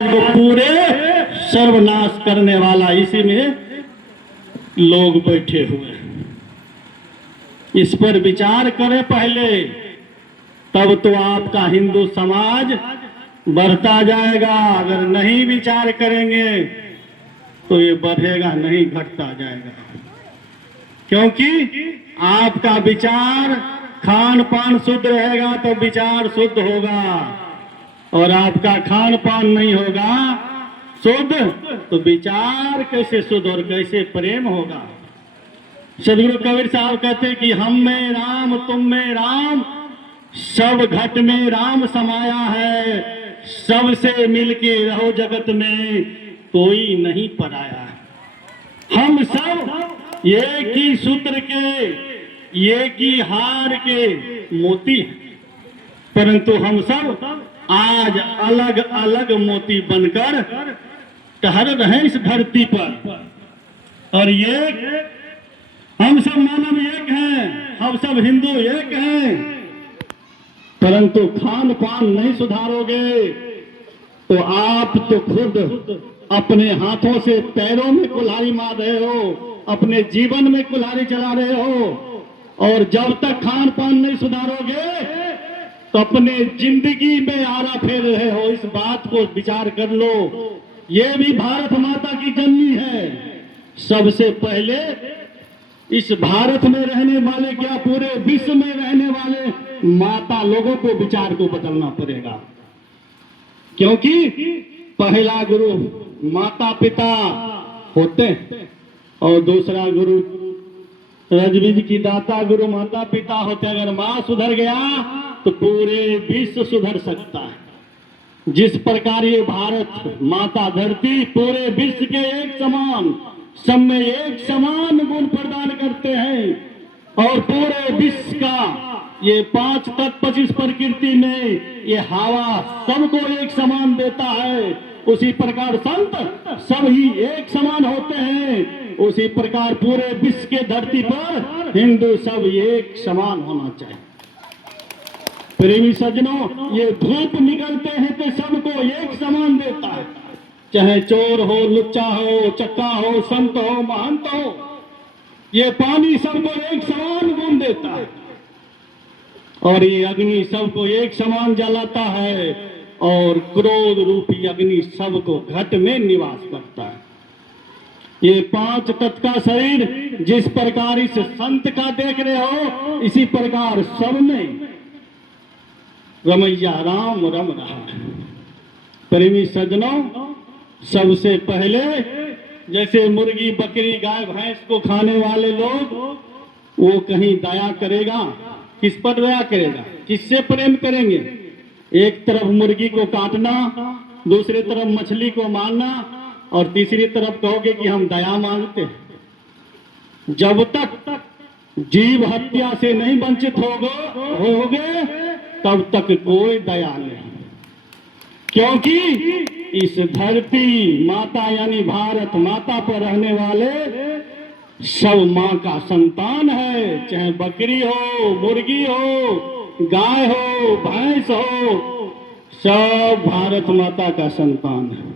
को पूरे सर्वनाश करने वाला इसी में लोग बैठे हुए हैं। इस पर विचार करें पहले, तब तो आपका हिंदू समाज बढ़ता जाएगा। अगर नहीं विचार करेंगे तो ये बढ़ेगा नहीं, घटता जाएगा। क्योंकि आपका विचार, खान पान शुद्ध रहेगा तो विचार शुद्ध होगा, और आपका खान पान नहीं होगा शुद्ध तो विचार कैसे शुद्ध और कैसे प्रेम होगा। सदगुरु कबीर साहब कहते हैं कि हम में राम तुम में राम, सब घट में राम समाया है, सबसे मिलके रहो जगत में कोई नहीं पराया। हम सब एक ही सूत्र के, एक ही हार के मोती हैं, परंतु हम सब आज अलग अलग मोती बनकर टहल रहे इस धरती पर। और ये हम सब मानव एक हैं, हम सब हिंदू एक हैं, परंतु खान पान नहीं सुधारोगे तो आप तो खुद अपने हाथों से पैरों में कुल्हाड़ी मार रहे हो, अपने जीवन में कुल्हाड़ी चला रहे हो। और जब तक खान पान नहीं सुधारोगे तो अपने जिंदगी में आरा फेर रहे हो। इस बात को विचार कर लो। ये भी भारत माता की जननी है। सबसे पहले इस भारत में रहने वाले, क्या पूरे विश्व में रहने वाले माता लोगों को विचार को बदलना पड़ेगा। क्योंकि पहला गुरु माता पिता होते हैं और दूसरा गुरु रजबीज की दाता गुरु माता पिता होते हैं। अगर माँ सुधर गया तो पूरे विश्व सुधर सकता है। जिस प्रकार ये भारत माता धरती पूरे विश्व के एक समान, सब में एक समान गुण प्रदान करते हैं, और पूरे विश्व का ये 5 तत्व 25 प्रकृति में ये हवा सबको एक समान देता है। उसी प्रकार संत सब ही एक समान होते हैं। उसी प्रकार पूरे विश्व के धरती पर हिंदू सब एक समान होना चाहिए। प्रेमी सज्जनों, ये धूप निकलते हैं तो सबको एक समान देता है, चाहे चोर हो, लुच्चा हो, चक्का हो, संत हो, महंत हो। ये पानी सबको एक समान गुण देता है, और ये अग्नि सबको एक समान जलाता है, और क्रोध रूपी अग्नि सबको घट में निवास करता है। ये 5 तत्व का शरीर जिस प्रकार इस संत का देख रहे हो, इसी प्रकार सब में रमैया राम रम रहा है। प्रेमी सज्जनों, सबसे पहले जैसे मुर्गी बकरी गाय भैंस को खाने वाले लोग, वो कहीं दया करेगा, किस पर दया करेगा, किससे प्रेम करेंगे? एक तरफ मुर्गी को काटना, दूसरी तरफ मछली को मारना, और तीसरी तरफ कहोगे कि हम दया मांगते हैं। जब तक जीव हत्या से नहीं वंचित होगे तब तक कोई दया नहीं। क्योंकि इस धरती माता यानी भारत माता पर रहने वाले सब माँ का संतान है। चाहे बकरी हो, मुर्गी हो, गाय हो, भैंस हो, सब भारत माता का संतान है।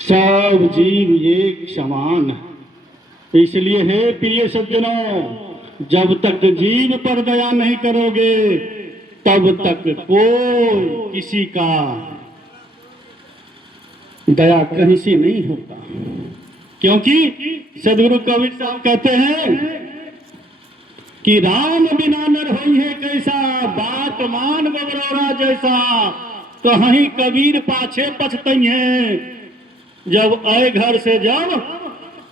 सब जीव एक समान है। इसलिए हे प्रिय सज्जनों, जब तक जीव पर दया नहीं करोगे तब तक कोई किसी का दया कहीं से नहीं होता। क्योंकि सदगुरु कबीर साहब कहते हैं कि राम बिना नर होई है कैसा, बात मान गबरौरा जैसा, कहीं कबीर पाछे पछतई है। जब आए घर से जब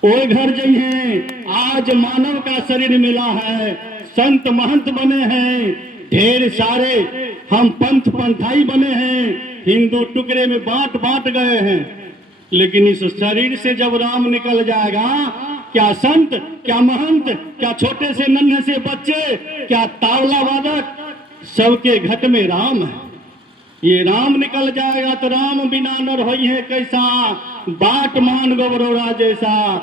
ओए घर जई हैं। आज मानव का शरीर मिला है, संत महंत बने हैं, ढेर सारे हम पंथ पंथाई बने हैं, हिंदू टुकड़े में बांट बांट गए हैं। लेकिन इस शरीर से जब राम निकल जाएगा, क्या संत, क्या महंत, क्या छोटे से नन्हे से बच्चे, क्या तावला वादक, सबके घट में राम है। ये राम निकल जाएगा तो राम बिना नर होई है कैसा, बाट मान गोबरोरा जैसा।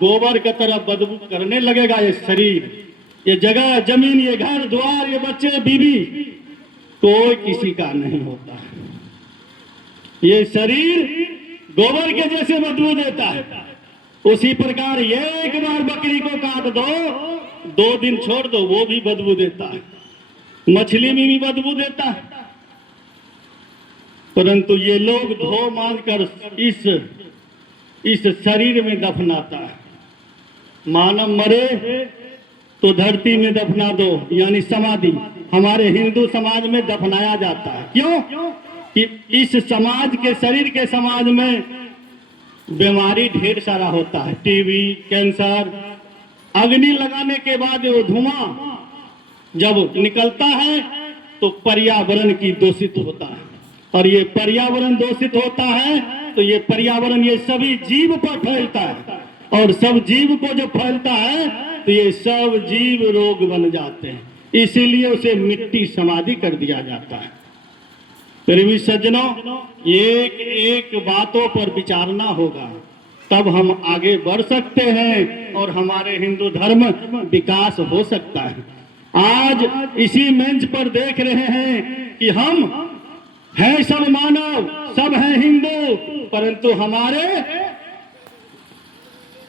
गोबर की तरह बदबू करने लगेगा ये शरीर, ये जगह जमीन, ये घर द्वार, ये बच्चे बीवी, कोई किसी का नहीं होता। ये शरीर गोबर के जैसे बदबू देता है। उसी प्रकार ये एक बार बकरी को काट दो, 2 दिन छोड़ दो, वो भी बदबू देता है। मछली में भी बदबू देता है। परंतु ये लोग धो मांझ कर इस शरीर में दफनाता है। मानव मरे तो धरती में दफना दो, यानी समाधि। हमारे हिंदू समाज में दफनाया जाता है। क्यों? कि इस समाज के, शरीर के समाज में बीमारी ढेर सारा होता है, टीबी, कैंसर। अग्नि लगाने के बाद वो धुआं जब निकलता है तो पर्यावरण की दूषित होता है, और ये पर्यावरण दूषित होता है तो ये पर्यावरण ये सभी जीव पर फैलता है, और सब जीव को जब फैलता है तो ये सब जीव रोग बन जाते हैं। इसीलिए उसे मिट्टी समाधि कर दिया जाता है। प्रेमी सज्जनों, एक एक बातों पर विचारना होगा, तब हम आगे बढ़ सकते हैं और हमारे हिंदू धर्म विकास हो सकता है। आज इसी मंच पर देख रहे हैं कि हम हैं सब मानव, सब हैं हिंदू, परंतु हमारे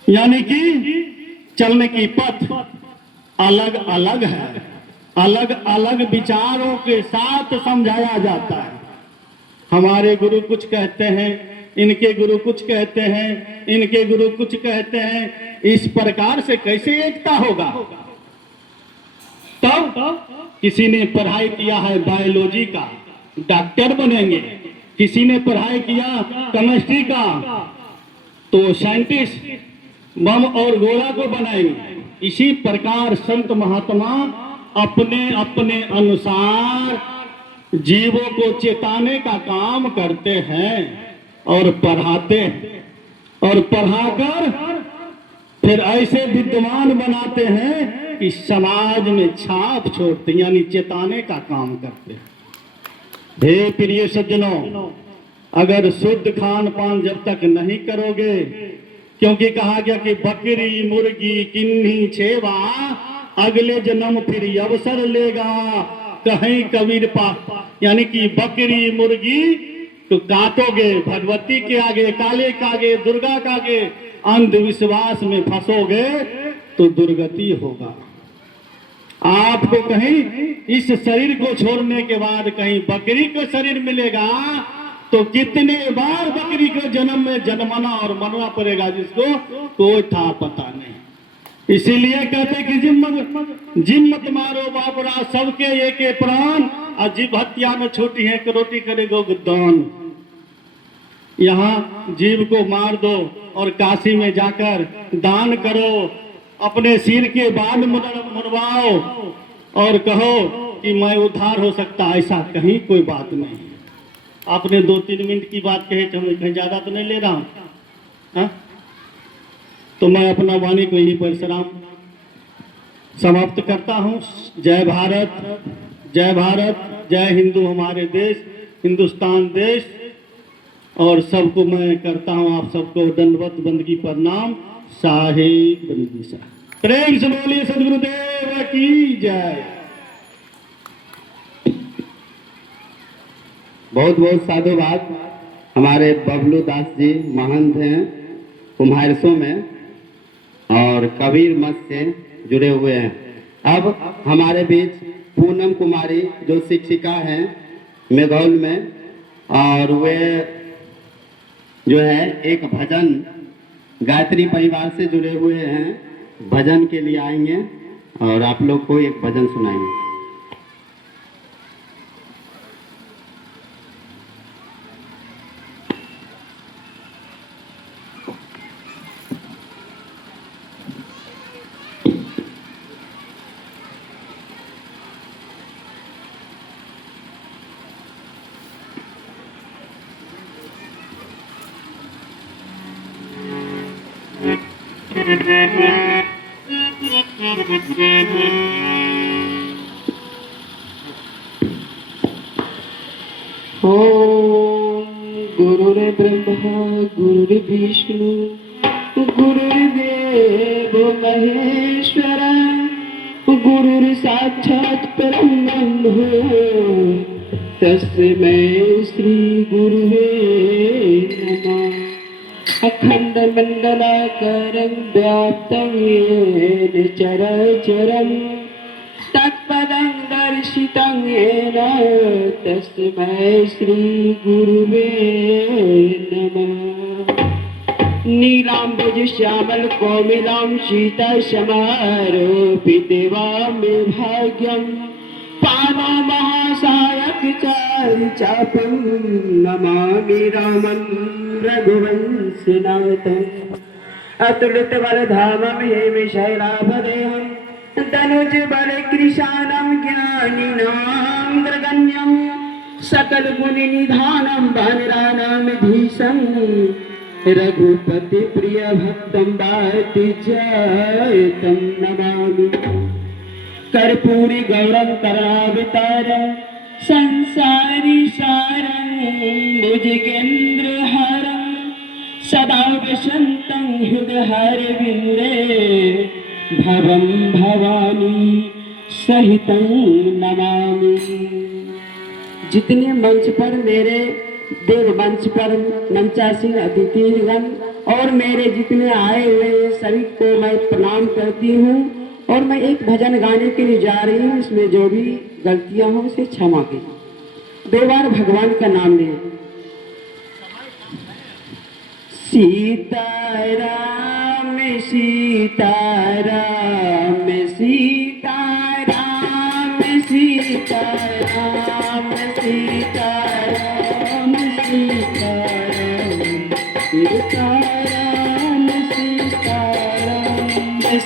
यानी कि चलने की पथ अलग अलग है। अलग अलग विचारों के साथ समझाया जाता है। हमारे गुरु कुछ कहते हैं, इनके गुरु कुछ कहते हैं, इनके गुरु कुछ कहते हैं। इस प्रकार से कैसे एकता होगा? तब किसी ने पढ़ाई किया है बायोलॉजी का, डॉक्टर बनेंगे। किसी ने पढ़ाई किया केमिस्ट्री का, तो साइंटिस्ट बम और गोला को बनाएंगे। इसी प्रकार संत महात्मा अपने अपने अनुसार जीवों को चेताने का काम करते हैं और पढ़ाते हैं, और पढ़ाकर फिर ऐसे विद्वान बनाते हैं कि समाज में छाप छोड़ते, यानी चेताने का काम करते हैं। हे प्रिय सज्जनों, अगर शुद्ध खान पान जब तक नहीं करोगे, क्योंकि कहा गया कि बकरी मुर्गी किन्हीं छेवा, अगले जन्म फिर अवसर लेगा कहीं कबीर पा। यानी कि बकरी मुर्गी तो काटोगे, भगवती के आगे, काले के आगे, दुर्गा के आगे अंधविश्वास में फंसोगे तो दुर्गति होगा। आपको कहीं इस शरीर को छोड़ने के बाद कहीं बकरी का शरीर मिलेगा तो कितने बार बकरी को जन्म में जन्मना और मरना पड़ेगा, जिसको कोई था पता नहीं। इसीलिए कहते कि जिम्मत मारो बाबरा, सबके एक प्राण, और जीव हत्या में छोटी है करोटी करेगो दान। यहाँ जीव को मार दो और काशी में जाकर दान करो, अपने सिर के बाल मुड़वाओ और कहो कि मैं उद्धार हो सकता। ऐसा कहीं कोई बात नहीं। आपने 2-3 मिनट की बात कहे, कहीं ज्यादा तो नहीं ले रहा हूं। तो मैं अपना वाणी को यही परिश्रम समाप्त करता हूं। जय भारत, जय भारत, जय हिंदू, हमारे देश हिंदुस्तान देश। और सबको मैं करता हूं, आप सबको दंडवत बंदगी प्रणाम। साहिब बंदी सा प्रेम से बोलिए सदगुरुदेव की जय। बहुत बहुत साधुवाद। हमारे बबलू दास जी महंत हैं कुम्हारसों में और कबीर मठ से जुड़े हुए हैं। अब हमारे बीच पूनम कुमारी जो शिक्षिका हैं मेघौल में, और वे जो है एक भजन गायत्री परिवार से जुड़े हुए हैं, भजन के लिए आएंगे और आप लोग को एक भजन सुनाएंगे। ओम गुरुर्ब्रह्मा गुरुर्विष्णु गुरुर्देव महेश्वर गुरुर्साक्षात् परब्रह्म तस्मै श्री गुरुवे नमः। अखण्डमण्डलाकारं व्याप्तं येन चराचरं तत्पदं दर्शितं येन तस्मै श्रीगुरुवे नमः। नीलाम्बुजश्यामल कोमलां शीतशमारोपितवामि भाग्यं पानो महासायकचारुचापं नमामि रामं रघुवंशनाथम् अतुलितबलधामं हेमशैलाभदेहं तनुजबलकृशानं ज्ञानिनां ग्रगण्यं सकलगुणनिधानं वानराणां धीशं रघुपति प्रिय भक्तं वातिजातं नमामि। कर्पूरी गौरं करुणावतारं संसारी सारं भुजगेन्द्रहारं सदा वसन्तं हृदयविन्दे भवं भवानी सहितं नमामि। जितने मंच पर मेरे देव मंच पर मंचासीन अतिथिगण और मेरे जितने आए हुए हैं सभी को मैं प्रणाम करती हूँ और मैं एक भजन गाने के लिए जा रही हूँ। इसमें जो भी गलतियाँ हों उसे क्षमा कीजिए। 2 बार भगवान का नाम लें। सीताराम सीताराम सीताराम सीताराम सीताराम सीताराम सीताराम सीताराम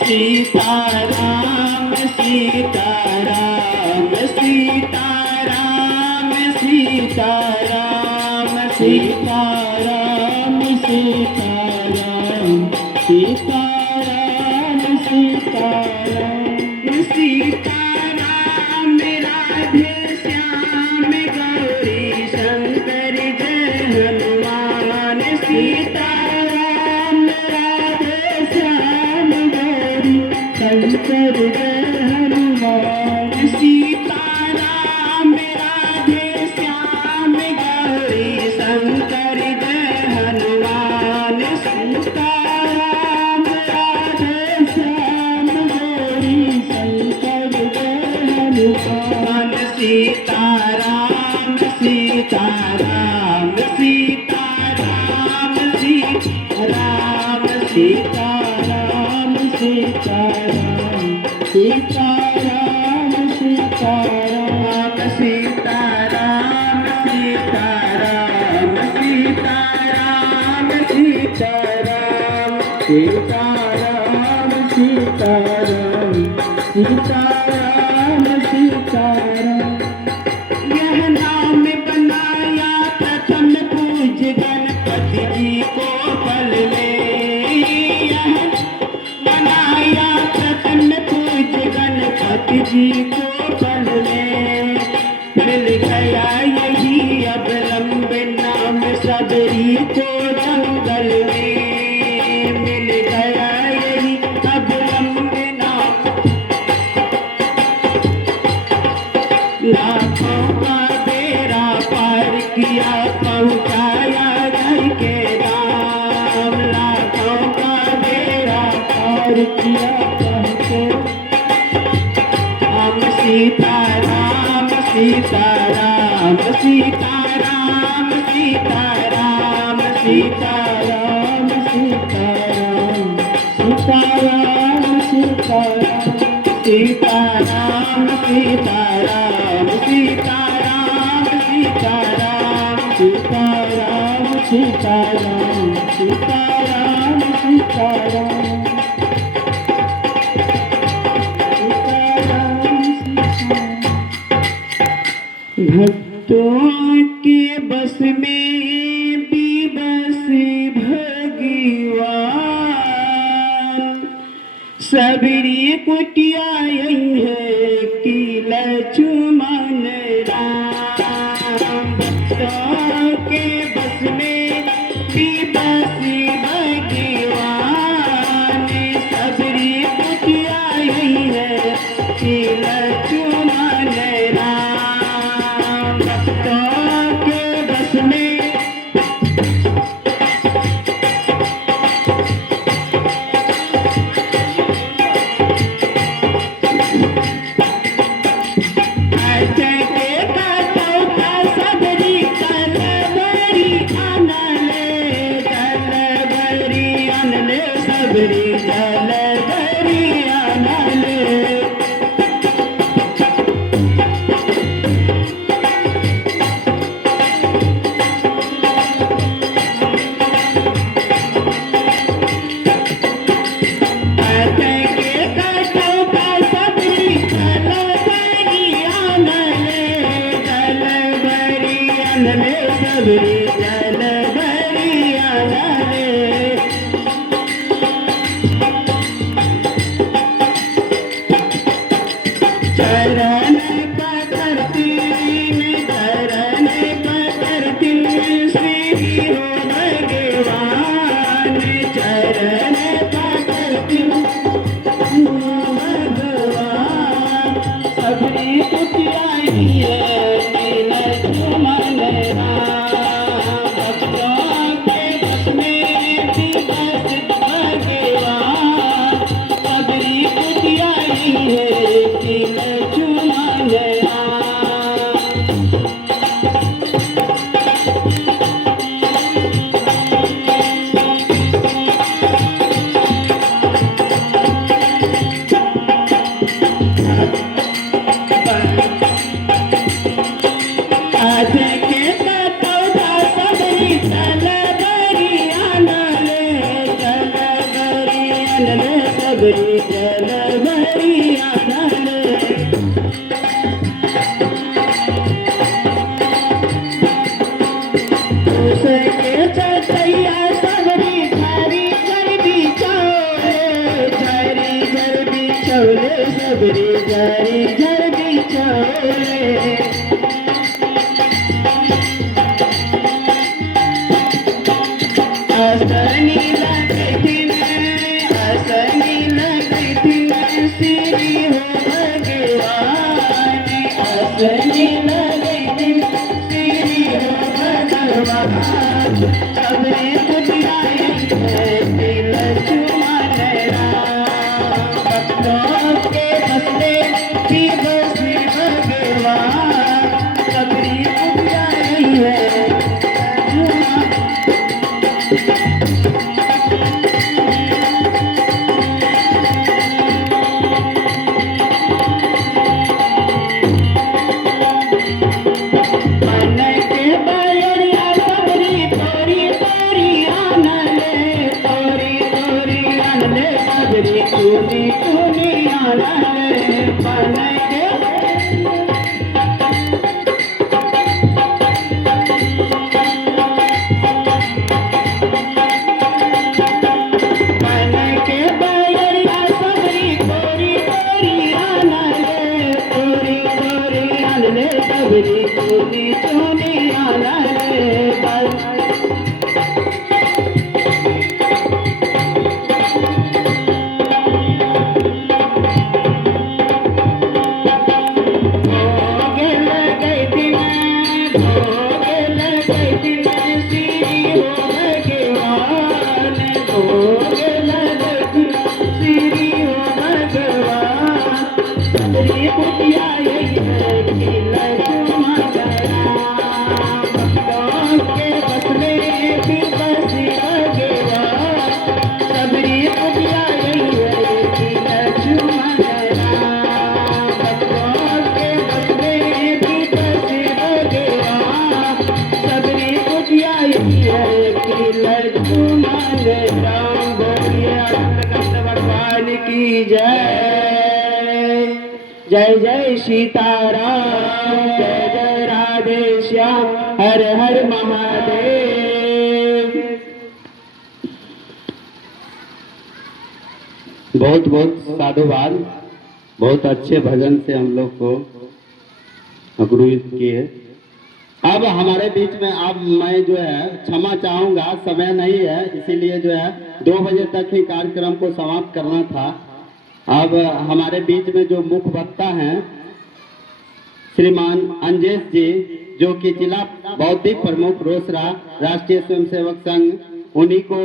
सीताराम सीताराम सीताराम सीताराम सीताराम सीताराम सीताराम राधे श्याम गौरी शंकर जय हनुमान सीताराम राधे श्याम गौरी शंकर जय हनुमान सीताराम राधे श्याम गौरी शंकर जय हनुमान सीताराम राधे श्याम गौरी शंकर जय हनुमान सीताराम सीताराम सीताराम सीताराम सीताराम सीताराम सीताराम सीताराम सीताराम सीताराम सीताराम सीताराम सीताराम सीताराम सीताराम सीताराम। यह नाम बनाया प्रथम पूज्य गणपति जी को पल में। यह बनाया प्रथम पूज्य गणपति जी को पल में। मिल गया यही अब लंबे नाम सबरी को जंगल में। मिल गया यही अब लंबे नाम लाखों का बेड़ा पार किया पहुँचाया घर के धाम। लाखों का बेड़ा पार किया पहुँचे हम सीताराम सीताराम सीताराम सीताराम सीताराम सीताराम सीताराम सीताराम सीताराम सीताराम सीताराम सीताराम सीताराम सीताराम सीताराम सीताराम भक्तों के बस में भी बस भगवान सबरी कुटिया यही है कि लक्ष्मण राम। भक्तों के बस में भी बस भगवान सबरी कुटिया यही है कि लक्ष्मण राम। भक्तों के बस में सबरी कुटियाई नील चुमन भक्तों के बस में भी बस भगवान सबरी कुटियाई नील चुमन आज के पौधा सबरी तलबरियान सबरी तलबरियान उसके चटैया सबरी झरी झर बिछौले झरी झर बिछौले सबरी झरी झर बिछौले असनी लगती श्री हो भगवान असनी लगती श्री हो भगवान सबरे कुटियाई दिल चुमन भक्तों के बसले की बस भगवान सबरी कुटियाई है तूनी तूनी आना बन के बन के बैरिया सबरी तोरी तोरी आना तोरी तोरी आना सबरी तूनी तूनी आना बन भगवान की जय जय जय सीताराम जय जय राधे श्याम हर हर महादेव। बहुत बहुत साधुवाद, बहुत अच्छे भजन से हम लोग को अग्रुहित किए। अब हमारे बीच में अब मैं जो है क्षमा चाहूँगा, समय नहीं है, इसीलिए जो है 2 बजे तक ही कार्यक्रम को समाप्त करना था। अब हमारे बीच में जो मुख्य वक्ता हैं श्रीमान अंजेश जी, जो कि जिला बौद्धिक प्रमुख रोसड़ा राष्ट्रीय स्वयंसेवक संघ, उन्हीं को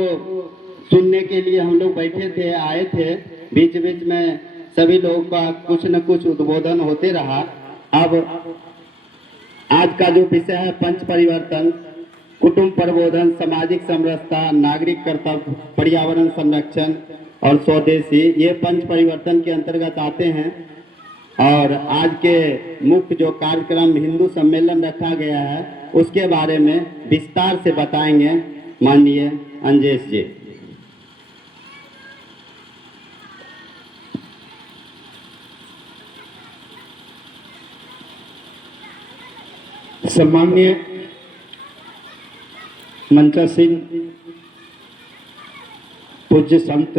सुनने के लिए हम लोग बैठे थे, आए थे। बीच बीच में सभी लोगों का कुछ न कुछ उद्बोधन होते रहा। अब आज का जो विषय है पंच परिवर्तन, कुटुंब प्रबोधन, सामाजिक समरसता, नागरिक कर्तव्य, पर्यावरण संरक्षण और स्वदेशी, ये पंच परिवर्तन के अंतर्गत आते हैं। और आज के मुख्य जो कार्यक्रम हिंदू सम्मेलन रखा गया है उसके बारे में विस्तार से बताएंगे माननीय अंजेश जी। सम्माननीय मंचासीन पूज्य संत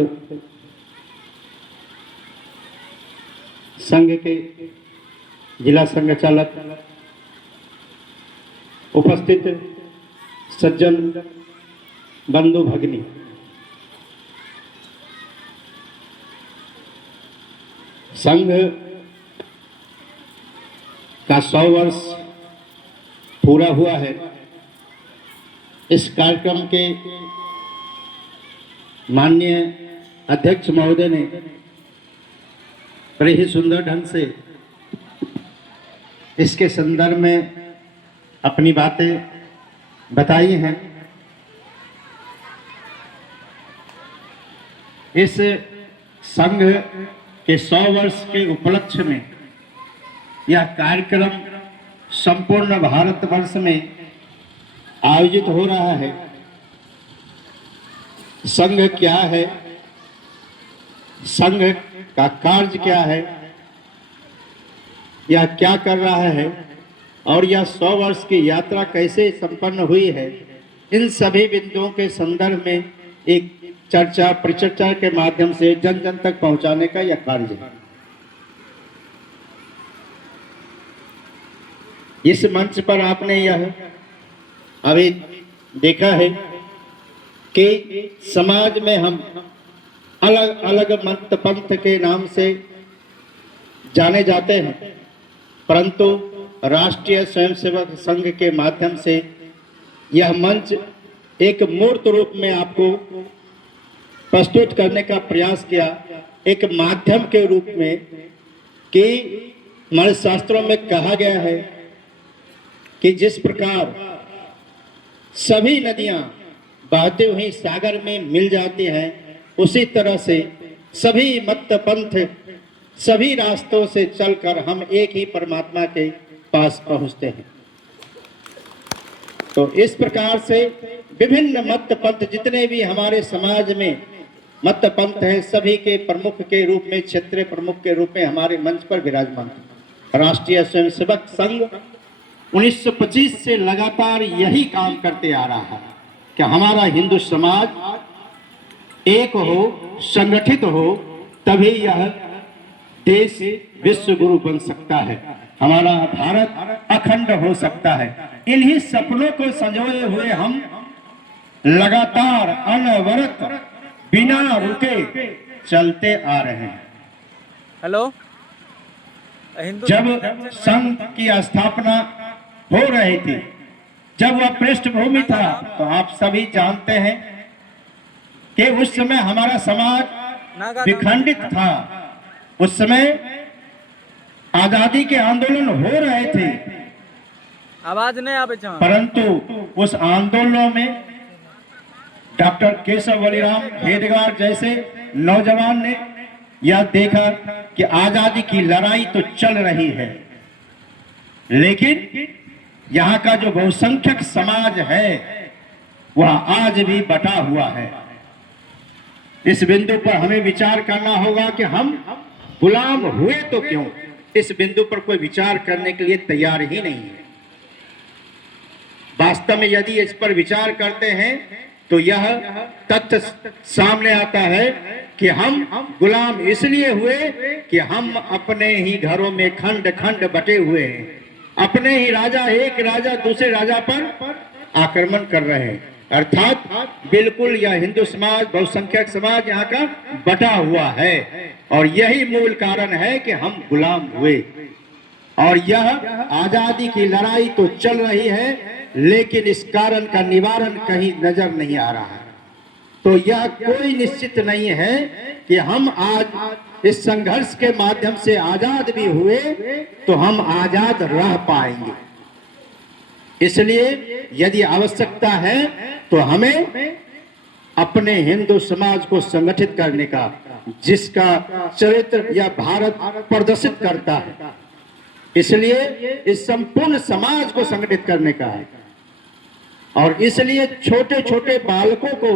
संघ के जिला संघ चालक, उपस्थित सज्जन बंधु भगिनी, संघ का 100 वर्ष पूरा हुआ है। इस कार्यक्रम के माननीय अध्यक्ष महोदय ने बड़े ही सुंदर ढंग से इसके संदर्भ में अपनी बातें बताई हैं। इस संघ के 100 वर्ष के उपलक्ष्य में यह कार्यक्रम संपूर्ण भारतवर्ष में आयोजित हो रहा है। संघ क्या है, संघ का कार्य क्या है, यह क्या कर रहा है और यह 100 वर्ष की यात्रा कैसे संपन्न हुई है, इन सभी बिंदुओं के संदर्भ में एक चर्चा परिचर्चा के माध्यम से जन जन तक पहुंचाने का यह कार्य है। इस मंच पर आपने यह अभी देखा है कि समाज में हम अलग अलग मत पंथ के नाम से जाने जाते हैं, परंतु राष्ट्रीय स्वयंसेवक संघ के माध्यम से यह मंच एक मूर्त रूप में आपको प्रस्तुत करने का प्रयास किया, एक माध्यम के रूप में कि हमारे शास्त्रों में कहा गया है कि जिस प्रकार सभी नदियां बहते हुए सागर में मिल जाती हैं, उसी तरह से सभी मत पंथ सभी रास्तों से चलकर हम एक ही परमात्मा के पास पहुंचते हैं। तो इस प्रकार से विभिन्न मत पंथ जितने भी हमारे समाज में मत पंथ हैं, सभी के प्रमुख के रूप में, क्षेत्रीय प्रमुख के रूप में हमारे मंच पर विराजमान है। राष्ट्रीय स्वयंसेवक संघ 1925 से लगातार यही काम करते आ रहा है कि हमारा हिंदू समाज एक हो, संगठित हो, तभी यह देश विश्व गुरु बन सकता है, हमारा भारत अखंड हो सकता है। इन्हीं सपनों को संजोए हुए हम लगातार अनवरत बिना रुके चलते आ रहे हैं। हेलो, जब संघ की स्थापना हो रही थी, जब वह पृष्ठभूमि था, तो आप सभी जानते हैं कि उस समय हमारा समाज विखंडित था। उस समय आजादी के आंदोलन हो रहे थे, आवाज नहीं आवे छा, परंतु उस आंदोलनों में डॉक्टर केशव बलिराम हेडगेवार जैसे नौजवान ने यह देखा कि आजादी की लड़ाई तो चल रही है, लेकिन यहाँ का जो बहुसंख्यक समाज है वह आज भी बटा हुआ है। इस बिंदु पर हमें विचार करना होगा कि हम गुलाम हुए तो क्यों। इस बिंदु पर कोई विचार करने के लिए तैयार ही नहीं है। वास्तव में यदि इस पर विचार करते हैं तो यह तथ्य सामने आता है कि हम गुलाम इसलिए हुए कि हम अपने ही घरों में खंड खंड बटे हुए हैं, अपने ही राजा एक राजा दूसरे राजा पर आक्रमण कर रहे हैं। अर्थात बिल्कुल यह हिंदू समाज, बहुसंख्यक समाज यहाँ का बटा हुआ है, और यही मूल कारण है कि हम गुलाम हुए। और यह आजादी की लड़ाई तो चल रही है, लेकिन इस कारण का निवारण कहीं नजर नहीं आ रहा है। तो यह कोई निश्चित नहीं है कि हम आज इस संघर्ष के माध्यम से आजाद भी हुए तो हम आजाद रह पाएंगे। इसलिए यदि आवश्यकता है तो हमें अपने हिंदू समाज को संगठित करने का, जिसका चरित्र या भारत प्रदर्शित करता है, इसलिए इस संपूर्ण समाज को संगठित करने का है। और इसलिए छोटे छोटे बालकों को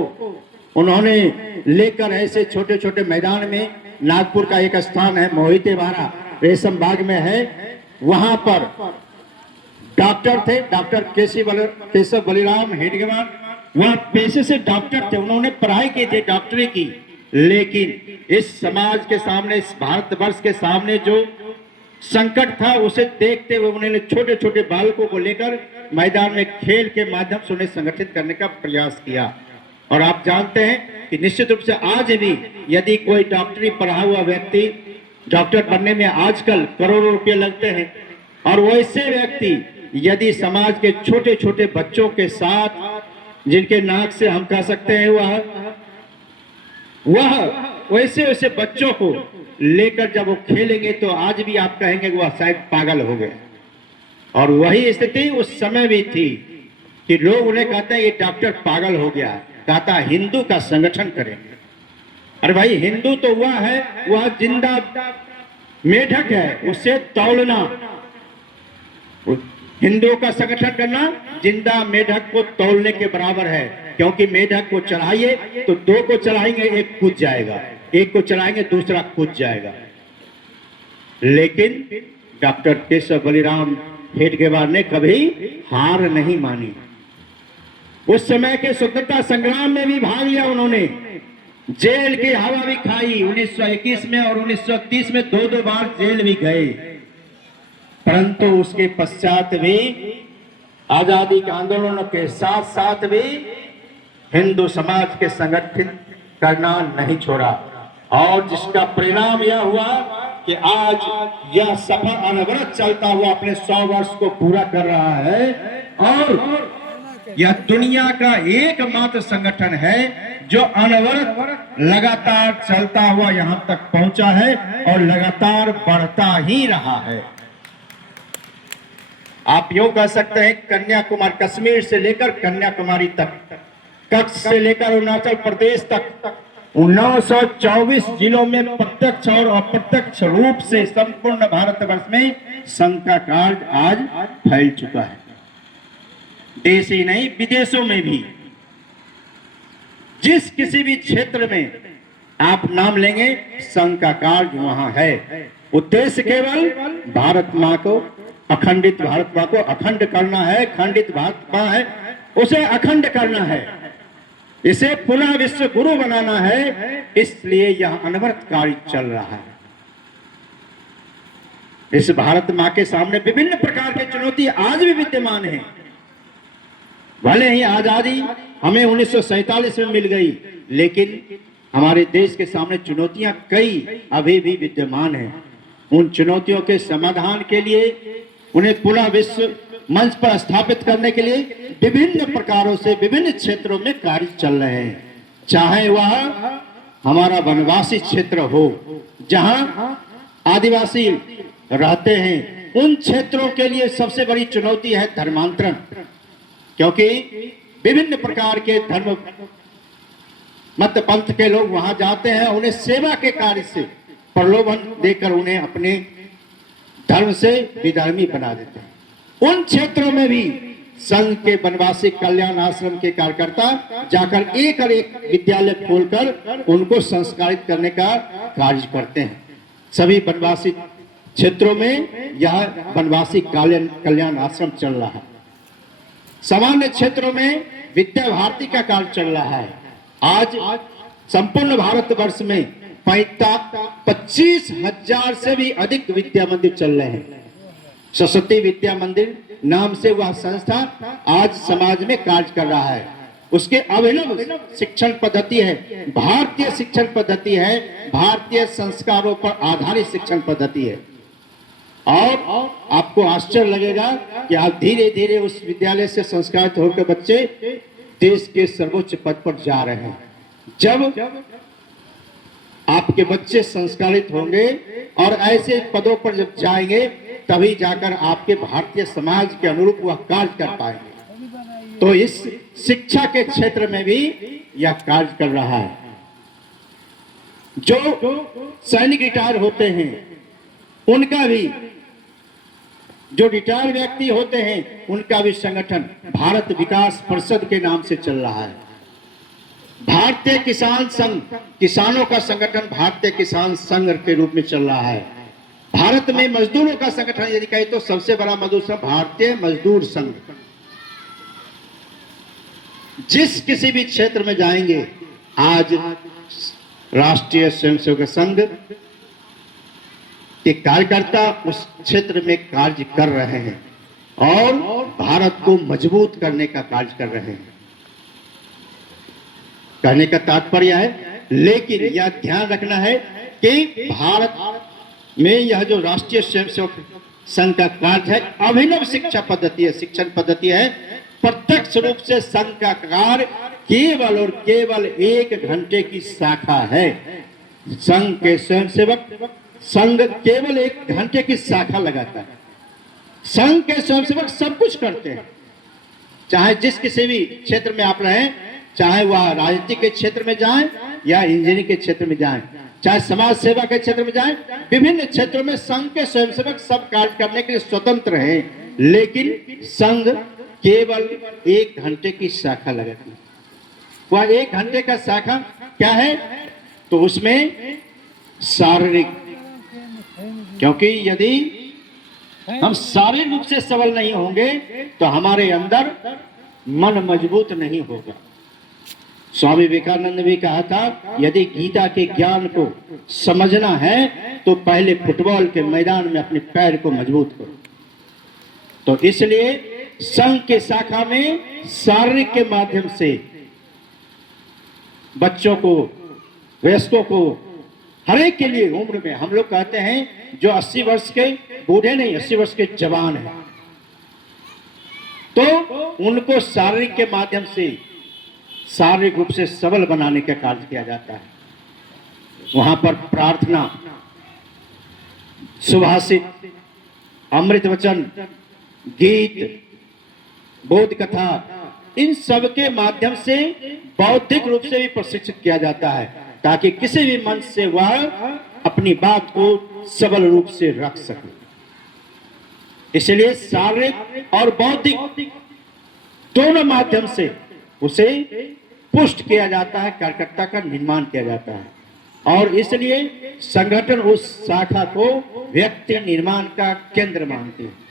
उन्होंने लेकर ऐसे छोटे छोटे मैदान में, नागपुर का एक स्थान है मोहिते बारा रेशम बाग में है, वहां पर डॉक्टर थे, डॉक्टर केशव बलिराम हेडगेवार, वह पेशे से डॉक्टर थे, उन्होंने पढ़ाई की थी डॉक्टरी की, लेकिन इस समाज के सामने, इस भारतवर्ष के सामने जो संकट था उसे देखते हुए उन्होंने छोटे छोटे बालकों को लेकर मैदान में खेल के माध्यम से उन्हें संगठित करने का प्रयास किया। और आप जानते हैं कि निश्चित रूप से आज भी यदि कोई डॉक्टरी पढ़ा हुआ व्यक्ति डॉक्टर बनने में आजकल करोड़ों रुपए लगते हैं। और वैसे व्यक्ति यदि समाज के छोटे छोटे बच्चों के साथ, जिनके नाक से हम कह सकते हैं वह वैसे वैसे बच्चों को लेकर जब वो खेलेंगे तो आज भी आप कहेंगे वह शायद पागल हो गए। और वही स्थिति उस समय भी थी कि लोग उन्हें कहते हैं ये डॉक्टर पागल हो गया, कहता हिंदू का संगठन करेंगे। अरे भाई, हिंदू तो वह है, वह जिंदा मेढक है, उसे तौलना। हिंदुओं का संगठन करना जिंदा मेढक को तौलने के बराबर है, क्योंकि मेढक को चढ़ाइए तो दो को चढ़ाएंगे, एक कूद जाएगा, एक को चढ़ाएंगे दूसरा कूद जाएगा। लेकिन डॉक्टर केशव बलिराम हेडगेवार ने कभी हार नहीं मानी। उस समय के स्वतंत्रता संग्राम में भी भाग लिया उन्होंने, जेल की हवा भी खाई। 1921 में और 1930 में दो बार जेल भी गए, परंतु उसके पश्चात भी आजादी के आंदोलनों के साथ साथ भी हिंदू समाज के संगठित करना नहीं छोड़ा। और जिसका परिणाम यह हुआ कि आज यह सफर अनवरत चलता हुआ अपने 100 वर्ष को पूरा कर रहा है। और यह दुनिया का एकमात्र संगठन है जो अनवरत लगातार चलता हुआ यहां तक पहुंचा है और लगातार बढ़ता ही रहा है। आप यूं कह सकते हैं कन्याकुमारी, कश्मीर से लेकर कन्याकुमारी तक, कच्छ से लेकर अरुणाचल प्रदेश तक 924 जिलों में प्रत्यक्ष और अप्रत्यक्ष रूप से संपूर्ण भारतवर्ष में संघ का कार्य आज फैल चुका है। देश ही नहीं, विदेशों में भी जिस किसी भी क्षेत्र में आप नाम लेंगे संघ का कार्य वहां है। उद्देश्य केवल भारत मां को, अखंडित भारत मां को अखंड करना है, खंडित भारत मां है उसे अखंड करना है, इसे पुनः विश्व गुरु बनाना है। इसलिए यह अनवरत कार्य चल रहा है। इस भारत मां के सामने विभिन्न प्रकार की चुनौती आज भी विद्यमान है। भले ही आजादी हमें 1947 में मिल गई, लेकिन हमारे देश के सामने चुनौतियां कई अभी भी विद्यमान हैं। उन चुनौतियों के समाधान के लिए, उन्हें पुनः विश्व मंच पर स्थापित करने के लिए विभिन्न प्रकारों से विभिन्न क्षेत्रों में कार्य चल रहे हैं। चाहे वह हमारा वनवासी क्षेत्र हो, जहां आदिवासी रहते हैं, उन क्षेत्रों के लिए सबसे बड़ी चुनौती है धर्मांतरण, क्योंकि विभिन्न प्रकार के धर्म मत पंथ के लोग वहां जाते हैं, उन्हें सेवा के कार्य से प्रलोभन देकर उन्हें अपने धर्म से विधर्मी बना देते हैं। उन क्षेत्रों में भी संघ के वनवासी कल्याण आश्रम के कार्यकर्ता जाकर एक विद्यालय खोलकर उनको संस्कारित करने का कार्य करते हैं। सभी वनवासी क्षेत्रों में यह वनवासी कल्याण आश्रम चल रहा है। सामान्य क्षेत्रों में विद्या भारती का कार्य चल रहा है। आज संपूर्ण भारतवर्ष में 25,000 से भी अधिक विद्या मंदिर चल रहे हैं। सरस्वती विद्या मंदिर नाम से वह संस्था आज समाज में कार्य कर रहा है। उसके अभिनव शिक्षण पद्धति है, भारतीय शिक्षण पद्धति है, भारतीय संस्कारों पर आधारित शिक्षण पद्धति है। और आपको आश्चर्य लगेगा कि आप धीरे धीरे उस विद्यालय से संस्कारित होकर बच्चे देश के सर्वोच्च पद पर जा रहे हैं। जब आपके बच्चे संस्कारित होंगे और ऐसे पदों पर जब जाएंगे, तभी जाकर आपके भारतीय समाज के अनुरूप वह कार्य कर पाएंगे। तो इस शिक्षा के क्षेत्र में भी यह कार्य कर रहा है। जो सैनिक रिटायर होते हैं, उनका भी, जो रिटायर व्यक्ति होते हैं, उनका भी संगठन भारत विकास परिषद के नाम से चल रहा है। भारतीय किसान संघ, किसानों का संगठन भारतीय किसान संघ के रूप में चल रहा है। भारत में मजदूरों का संगठन यदि कहे तो सबसे बड़ा मजदूर संघ भारतीय मजदूर संघ। जिस किसी भी क्षेत्र में जाएंगे, आज राष्ट्रीय स्वयंसेवक संघ के कार्यकर्ता उस क्षेत्र में कार्य कर रहे हैं और भारत को मजबूत करने का कार्य कर रहे हैं। कहने का तात्पर्य है, लेकिन यह ध्यान रखना है कि भारत में यह जो राष्ट्रीय स्वयंसेवक संघ का कार्य है अभिनव शिक्षा पद्धति है, शिक्षण पद्धति है। प्रत्यक्ष रूप से संघ का कार्य केवल और केवल 1 घंटे की शाखा है। संघ के स्वयंसेवक संघ केवल 1 घंटे की शाखा लगाता है। संघ के स्वयंसेवक सब कुछ करते हैं, चाहे जिस किसी भी क्षेत्र में आप रहें, चाहे वह राजनीति के क्षेत्र में जाएं या इंजीनियरिंग के क्षेत्र में जाएं, चाहे समाज सेवा के क्षेत्र में जाएं, विभिन्न क्षेत्रों में संघ के स्वयंसेवक सब कार्य करने के लिए स्वतंत्र हैं। लेकिन संघ केवल 1 घंटे की शाखा लगाती है। वह 1 घंटे का शाखा क्या है? तो उसमें शारीरिक, क्योंकि यदि हम शारीरिक रूप से सबल नहीं होंगे तो हमारे अंदर मन मजबूत नहीं होगा। स्वामी विवेकानंद ने भी कहा था, यदि गीता के ज्ञान को समझना है तो पहले फुटबॉल के मैदान में अपने पैर को मजबूत करो। तो इसलिए संघ के शाखा में शारीरिक के माध्यम से बच्चों को, वयस्कों को, हर एक के लिए उम्र में, हम लोग कहते हैं जो 80 वर्ष के बूढ़े नहीं, 80 वर्ष के जवान हैं, तो उनको शारीरिक के माध्यम से शारीरिक रूप से सबल बनाने का कार्य किया जाता है। वहां पर प्रार्थना, सुभाषित, अमृत वचन, गीत, बोध कथा, इन सब के माध्यम से बौद्धिक रूप से भी प्रशिक्षित किया जाता है, ताकि किसी भी मंच से वह अपनी बात को सबल रूप से रख सके। इसलिए शारीरिक और बौद्धिक दोनों माध्यम से उसे पुष्ट किया जाता है, कार्यकर्ता का निर्माण किया जाता है। और इसलिए संगठन उस शाखा को व्यक्ति निर्माण का केंद्र मानते हैं।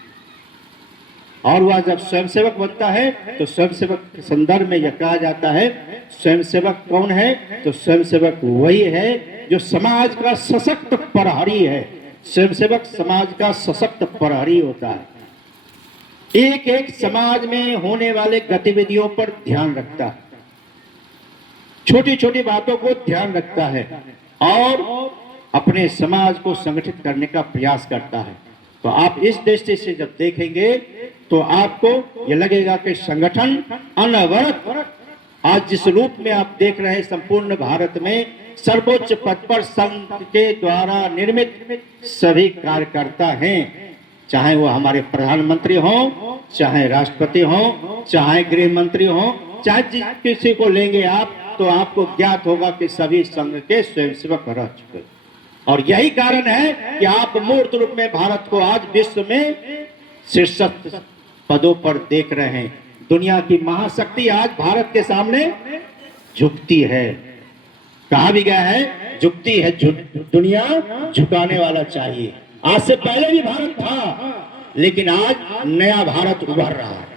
और वह जब स्वयंसेवक बनता है तो स्वयंसेवक के संदर्भ में यह कहा जाता है, स्वयंसेवक कौन है? तो स्वयंसेवक वही है जो समाज का सशक्त प्रहरी है। स्वयंसेवक समाज का सशक्त प्रहरी होता है। एक एक समाज में होने वाले गतिविधियों पर ध्यान रखता है, छोटी छोटी बातों को ध्यान रखता है और अपने समाज को संगठित करने का प्रयास करता है। तो आप इस दृष्टि से जब देखेंगे तो आपको यह लगेगा कि संगठन अनवरत आज जिस रूप में आप देख रहे हैं, संपूर्ण भारत में सर्वोच्च पद पर संघ के द्वारा निर्मित सभी कार्यकर्ता हैं, चाहे वो हमारे प्रधानमंत्री हों, चाहे राष्ट्रपति हों, चाहे गृह मंत्री हों, चाहे जिस किसी को लेंगे आप, तो आपको ज्ञात होगा कि सभी संघ के स्वयंसेवक रह चुके। और यही कारण है कि आप मूर्त रूप में भारत को आज विश्व में शीर्ष पदों पर देख रहे हैं। दुनिया की महाशक्ति आज भारत के सामने झुकती है। कहा भी गया है, झुकती है दुनिया, झुकाने वाला चाहिए। आज से पहले भी भारत था, लेकिन आज नया भारत उभर रहा है।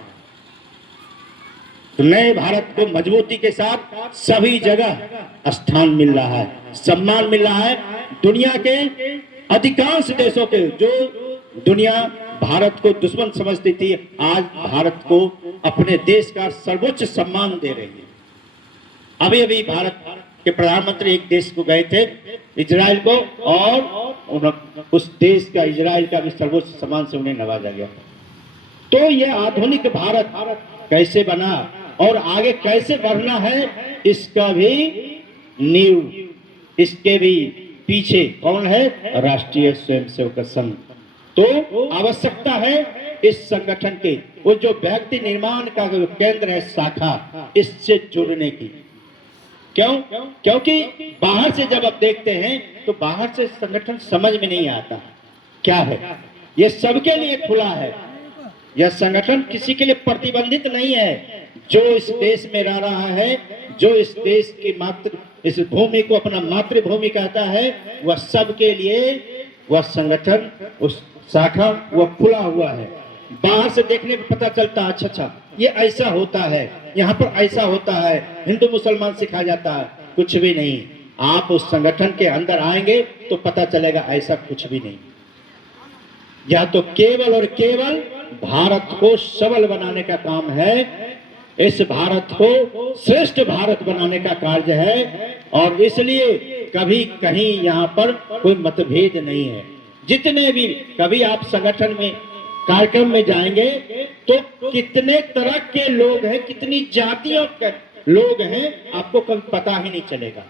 तो नए भारत को मजबूती के साथ सभी जगह स्थान मिल रहा है, सम्मान मिल रहा है। दुनिया के अधिकांश देशों के, जो दुनिया भारत को दुश्मन समझती थी, आज भारत को अपने देश का सर्वोच्च सम्मान दे रही है। अभी अभी भारत के प्रधानमंत्री एक देश को गए थे, इजराइल को, और उस देश का, इजराइल का भी सर्वोच्च सम्मान से उन्हें नवाजा गया। तो ये आधुनिक भारत कैसे बना और आगे कैसे बढ़ना है, इसका भी नींव, इसके भी पीछे कौन है? राष्ट्रीय स्वयंसेवक संघ। तो आवश्यकता है इस संगठन के, वो जो व्यक्ति निर्माण का जो केंद्र है, शाखा, इससे जुड़ने की। क्यों? क्योंकि बाहर से जब आप देखते हैं तो बाहर से संगठन समझ में नहीं आता क्या है। ये सबके लिए खुला है, यह संगठन किसी के लिए प्रतिबंधित नहीं है। जो इस देश में रह रहा है, जो इस देश की इस भूमि को अपना मातृभूमि कहता है, वह सबके लिए वह संगठन, उस शाखा वह खुला हुआ है। बाहर से देखने पर पता चलता है, अच्छा ये ऐसा होता है, यहाँ पर ऐसा होता है, हिंदू मुसलमान सिखाया जाता है, कुछ भी नहीं। आप उस संगठन के अंदर आएंगे तो पता चलेगा ऐसा कुछ भी नहीं। यह तो केवल और केवल भारत को सबल बनाने का काम है, इस भारत को श्रेष्ठ भारत बनाने का कार्य है। और इसलिए कभी कहीं यहाँ पर कोई मतभेद नहीं है। जितने भी, कभी आप संगठन में कार्यक्रम में जाएंगे तो कितने तरह के लोग हैं, कितनी जातियों के लोग हैं, आपको कभी पता ही नहीं चलेगा।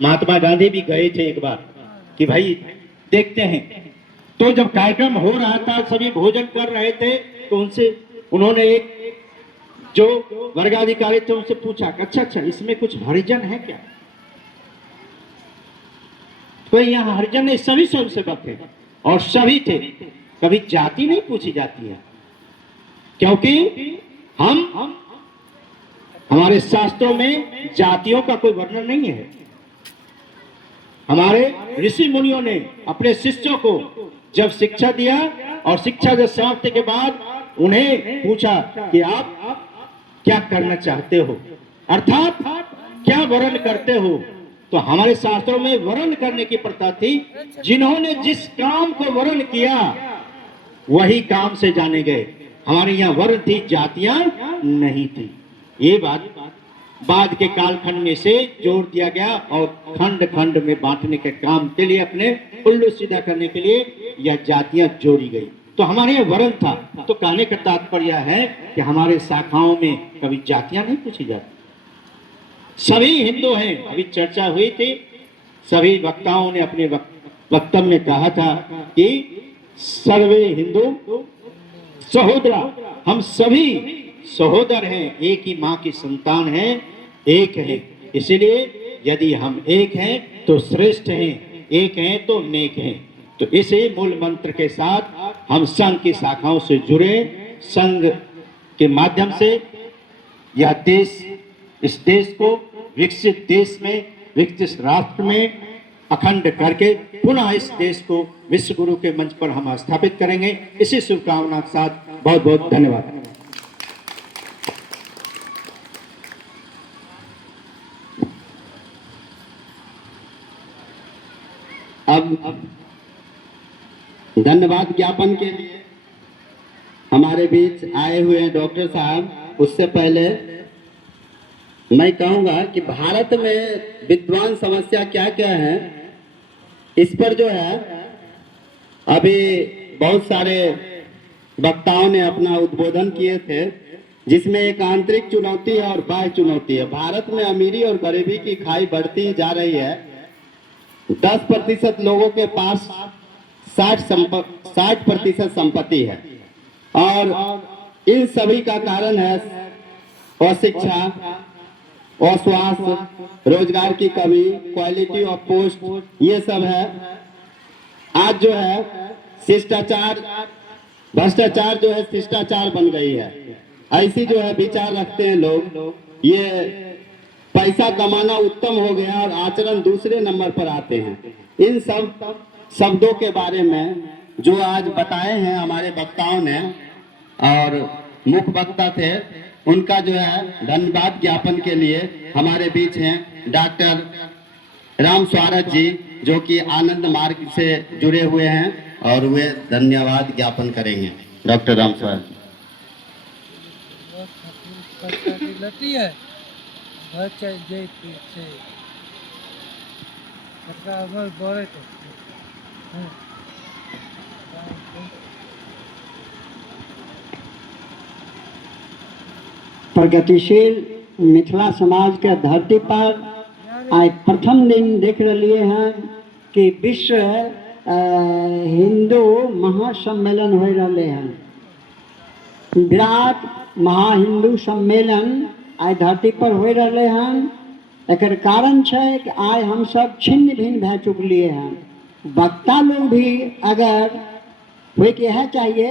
महात्मा गांधी भी गए थे एक बार कि भाई देखते हैं, तो जब कार्यक्रम हो रहा था, सभी भोजन कर रहे थे, तो उनसे उन्होंने एक जो वर्गाधिकारी थे उनसे पूछा, अच्छा इसमें कुछ हरिजन है क्या? तो यहाँ हरिजन नहीं, सभी स्वयंसेवक थे और सभी थे। कभी जाति नहीं पूछी जाती है, क्योंकि हमारे शास्त्रों में जातियों का कोई वर्णन नहीं है। हमारे ऋषि मुनियों ने अपने शिष्यों को जब शिक्षा दिया और शिक्षा जब समाप्ति के बाद उन्हें पूछा कि आप क्या करना चाहते हो, अर्थात क्या वर्ण करते हो, तो हमारे शास्त्रों में वर्ण करने की प्रथा थी। जिन्होंने जिस काम को वर्ण किया वही काम से जाने गए। हमारे यहाँ वर्ण थी, जातियां नहीं थी। ये बात बाद के कालखंड में से जोड़ दिया गया और खंड खंड में बांटने के काम के लिए, अपने उल्लू सीधा करने के लिए यह जातियां जोड़ी गई। तो हमारे यहाँ वर्ण था। तो कहने का तात्पर्य है कि हमारे शाखाओं में कभी जातियां नहीं पूछी जाती, सभी हिंदू हैं। अभी चर्चा हुई थी, सभी वक्ताओं ने अपने वक्तव्य में कहा था कि सर्वे हिंदू सहोदरा, हम सभी सहोदर हैं, एक ही माँ की संतान हैं, एक है। इसलिए यदि हम एक हैं तो श्रेष्ठ हैं, एक हैं तो नेक हैं। तो इसी मूल मंत्र के साथ हम संघ की शाखाओं से जुड़े, संघ के माध्यम से यह देश, इस देश को विकसित देश में, विकसित राष्ट्र में अखंड करके पुनः इस देश को विश्व गुरु के मंच पर हम स्थापित करेंगे। इसी शुभकामना के साथ बहुत बहुत धन्यवाद। अब धन्यवाद ज्ञापन के लिए हमारे बीच आए हुए हैं डॉक्टर साहब। उससे पहले मैं कहूँगा कि भारत में विद्वान समस्या क्या क्या है, इस पर जो है अभी बहुत सारे वक्ताओं ने अपना उद्बोधन किए थे, जिसमें एक आंतरिक चुनौती है और बाह्य चुनौती है। भारत में अमीरी और गरीबी की खाई बढ़ती जा रही है। 10% लोगों के पास 60% संपत्ति है और इन सभी का कारण है अशिक्षा, अस्वास्थ्य, रोजगार की कमी, क्वालिटी ऑफ पोस्ट, ये सब है। आज जो है शिष्टाचार, भ्रष्टाचार जो है शिष्टाचार बन गई है। ऐसी जो है विचार रखते हैं लोग, ये पैसा कमाना उत्तम हो गया और आचरण दूसरे नंबर पर आते हैं। इन सब शब्दों के बारे में जो आज बताए हैं हमारे वक्ताओं ने, और मुख्य वक्ता थे, उनका जो है धन्यवाद ज्ञापन के लिए हमारे बीच हैं डॉक्टर राम स्वारथ जी, जो कि आनंद मार्ग से जुड़े हुए हैं और वे धन्यवाद ज्ञापन करेंगे। डॉक्टर राम स्वारथ। प्रगतिशील मिथिला समाज के धरती पर आज प्रथम दिन देख रहे हैं कि विश्व हिंदू महासम्मेलन हो रहे हैं। विराट महाहिंदू सम्मेलन आज धरती पर हो रहे हैं। एकर कारण है कि आज हम सब छिन्न भिन्न भे चुकलिए हैं। वक्ता लोग भी अगर हो के है चाहिए,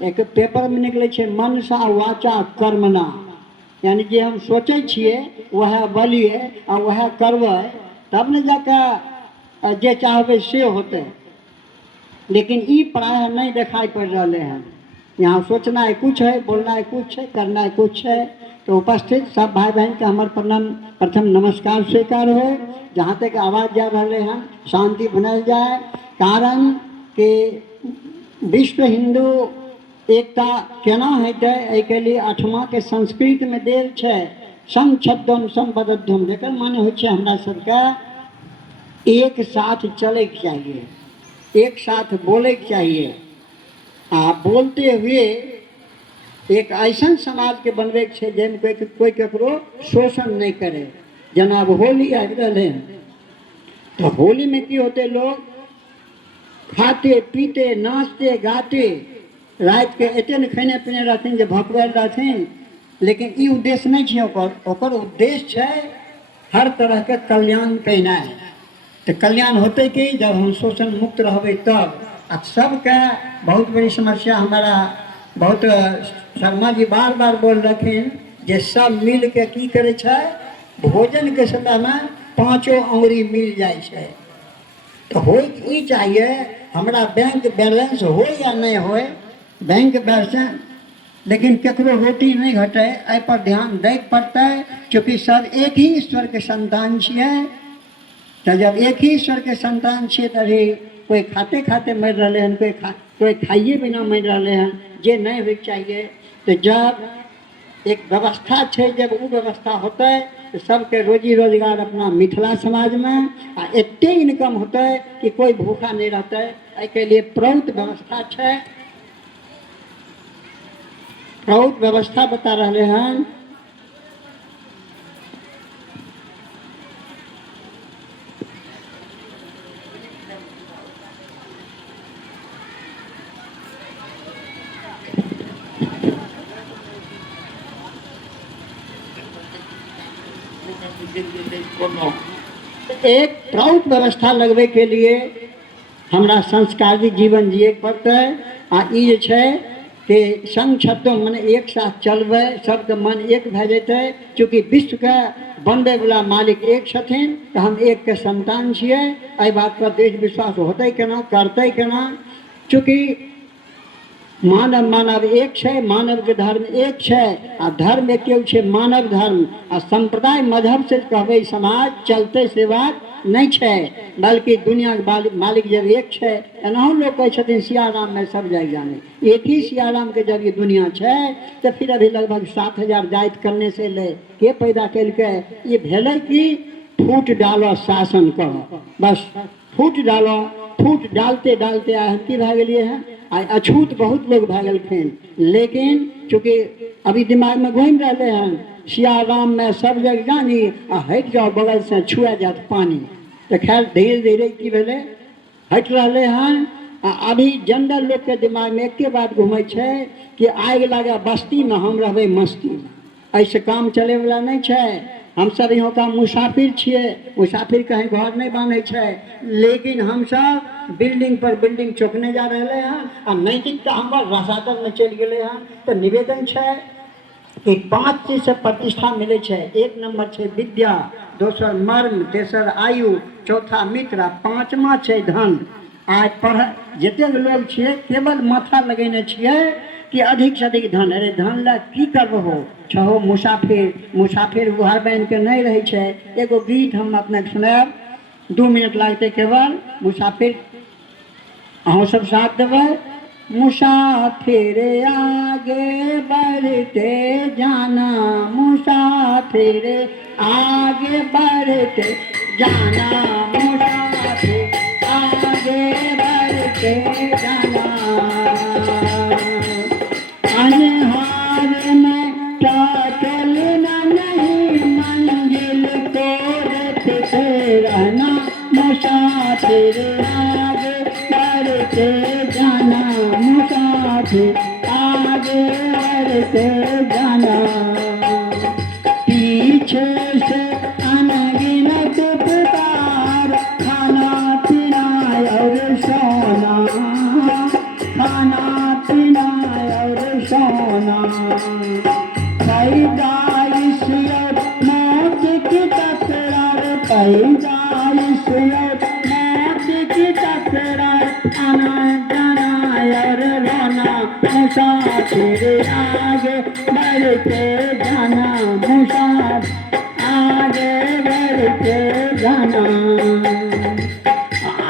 एक पेपर में निकले छे मनसा वाचा कर्मना, यानी कि हम सोचे छिए वह बोलिए और वह करबै, तब न जाकर जे चाहबे से होते। लेकिन ई प्राय नहीं दिखाई पड़ रहे हैं। यहाँ सोचना है कुछ है, बोलना है कुछ है, करना है कुछ है। तो उपस्थित सब भाई बहन का हमारे प्रथम नमस्कार स्वीकार हो। जहाँ तक आवाज़ जा रहे हैं शांति बनल जाए, कारण कि विश्व हिंदू एकता केना हेतै, एहिके लिए 8वां के संस्कृत में देल छै संक्षब्दम संबद्धम, जेकर माने होइ छै हमरा सबके एक साथ चलैके चाहिए। एक साथ बोले के चाहिए आ बोलते हुए एक ऐसा समाज के बनबे के छै जाहिमे कोई ककरो शोषण नहीं करे। जना अब होली आबि रहलै हन, तो होली में की होते, लोग खाते पीते नाचते गाते रात के एते ने खेने पीने रहथिन जे भपबल रहथिन, लेकिन ई उद्देश्य नहीं छै ओकर उद्देश्य छै हर तरह के कल्याण केनाइ। तो कल्याण होते कि जब हम शोषण मुक्त रहबै तब। आ सबके बहुत बड़ी समस्या हमारा बहुत शर्मा जी बार बार बोल रखिन जे सब मिल के की करे छै, भोजन के समय में पांचों अंगुरी मिल जाए छै। तो हो ई चाहिए हमरा बैंक बैलेंस हो या नहीं हो, बैंक बैलेंस लेकिन केकरो रोटी नहीं घटे, एहि पर ध्यान दै पड़तै, क्योंकि सब एक ही ईश्वर के संतान छियै। तो जब एक ही ईश्वर के संतान छियै तभी कोई खाते खाते मर रहे हैं, कोई खाइए बिना मर रहे हैं, जे नहीं होइके चाहिए। तो जब एक व्यवस्था है, जब वो व्यवस्था होता है तो सबके रोजी रोजगार अपना मिथिला समाज में आ एते इनकम होता है कि कोई भूखा नहीं रहता है। एहिके लिए प्रौत व्यवस्था है, प्रौत व्यवस्था बता रहे हैं। एक प्रौत व्यवस्था लगबे के लिए हमरा संस्कारी जीवन जिए पड़ते। आ ई जे छै कि संग छत्तों मने एक साथ चलबै, सबके मन एक भए जेतै। चूँकि विश्व के बनबे वाला मालिक एक छथिन, तो हम एक के संतान छियै। एहि बात पर देश विश्वास होतै केना, करतै केना। चूँकि मानव मानव एक छै, मानव के धर्म एक छै, आ धर्म एक छै मानव धर्म। आ संप्रदाय मजहब से कहबै समाज चलते से बात नहीं छै, बल्कि दुनिया के मालिक जब एक छै। एनाहु लोग कहै छथिन सिया राम में सब जाय जाने, एक ही सिया राम के जब ये दुनिया छै तो फिर अभी लगभग 7,000 जाति करने से ले के पैदा केलकै। ये भेलै कि फूट डालो शासन करो, बस फूट डालो, फूट डालते डालते आइ हम की भए गेलिए हैं, आइ अछूत बहुत लोग भए गेलखिन। लेकिन चूँकि अभी दिमाग में घूम रहे हैं सिया राम में सब जग जानी, आ हट जाओ बगल से छुआ जात पानी। तो खैर धीरे धीरे की भेले हट रहे हैं। आ अभी जनरल लोग के दिमाग में एक बात घूमे छै कि आग लगे बस्ती में हम रहबे मस्ती में, ऐसे काम चले वाला नहीं छै। हम सब यहाँ का मुसाफिर छिए, मुसाफिर कहीं घर नहीं बांधे छै, लेकिन हम सब बिल्डिंग पर बिल्डिंग चौकने जा रहे हैं। आ नैतिकता हमार रसातल में चल गए हैं। तो निवेदन छै कि 5 चीज से प्रतिष्ठा मिले छै। एक नंबर छै विद्या, दोसर मर्म, तेसर आयु, चौथा मित्र, आ पांचवा छै धन। आज पढ़ जतेक लोग छिए केवल माथा लगेने छिए कि अधिक से अधिक धन। अरे धन ला की करबहो, छहो मुसाफिर, मुसाफिर बुहार बन के नहीं रहे छै। एगो गीत हम अपने सुनाब, 2 मिनट लागते केवल। मुसाफिर अहों सब साथ देबै। मुसाफिर आगे बढ़ते जाना, मुसाफिर आगे बढ़ते जाना, मुसाफिर आगे बढ़ते जाना। अनहार में चलना नहीं, मंजिल को देखते रहना, मुसाफिर आगे बढ़ते जाना, मुसाफिर आगे बढ़ते जाना। पीछे से अनगिनत पुकार, खाना पीना और सोना, खाना पीना और सोना। पैदाइश मौत की तकरार, पैदाइश मौत की तकरार, आना जाना और रोना, मुसाफिर आगे बढ़ते जाना, मुसाफिर आगे बढ़ते जाना।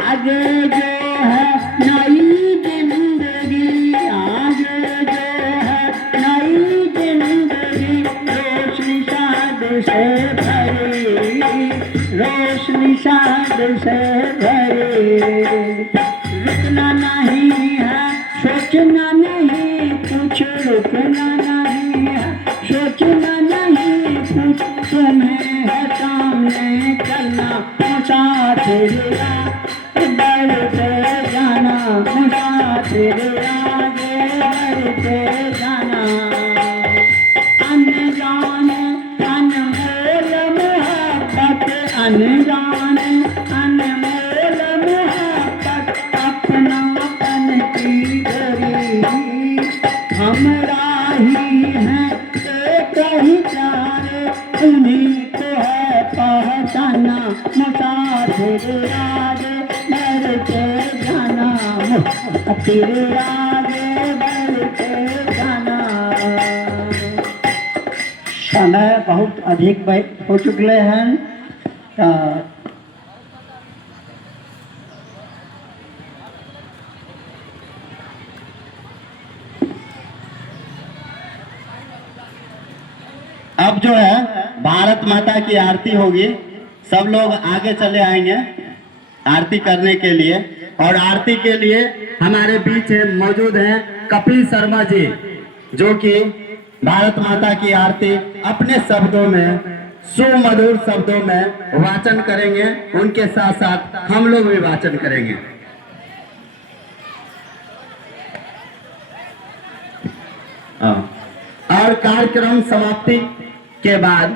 आगे जो है नई जिंदगी, आगे जो है नई जिंदगी, रोशनी शाद से भरी, रोशनी शाद से भरी, रुकना नहीं है, सोचना नहीं कुछ, रुकना नहीं है, सोचना नहीं कुछ, तुम्हें है सामने चलना, मुसाफिर बढ़ते जाना, मुसाफिर आगे बढ़ते जाना। अनजान अनमोल मोहब्बत, अनजान अनमोल मोहब्बत, अपनापन की डोरी हमरा ही है, एक ही प्यारे उन्हीं को है पहचाना, मुसाफिर आगे बढ़ते जाना, मुसाफिर आगे बढ़ते जाना। समय बहुत अधिक हो चुके हैं। अब जो है भारत माता की आरती होगी, सब लोग आगे चले आएंगे आरती करने के लिए। और आरती के लिए हमारे बीच मौजूद हैं कपिल शर्मा जी, जो कि भारत माता की आरती अपने शब्दों में, सुमधुर शब्दों में वाचन करेंगे। उनके साथ साथ हम लोग भी वाचन करेंगे। और कार्यक्रम समाप्ति के बाद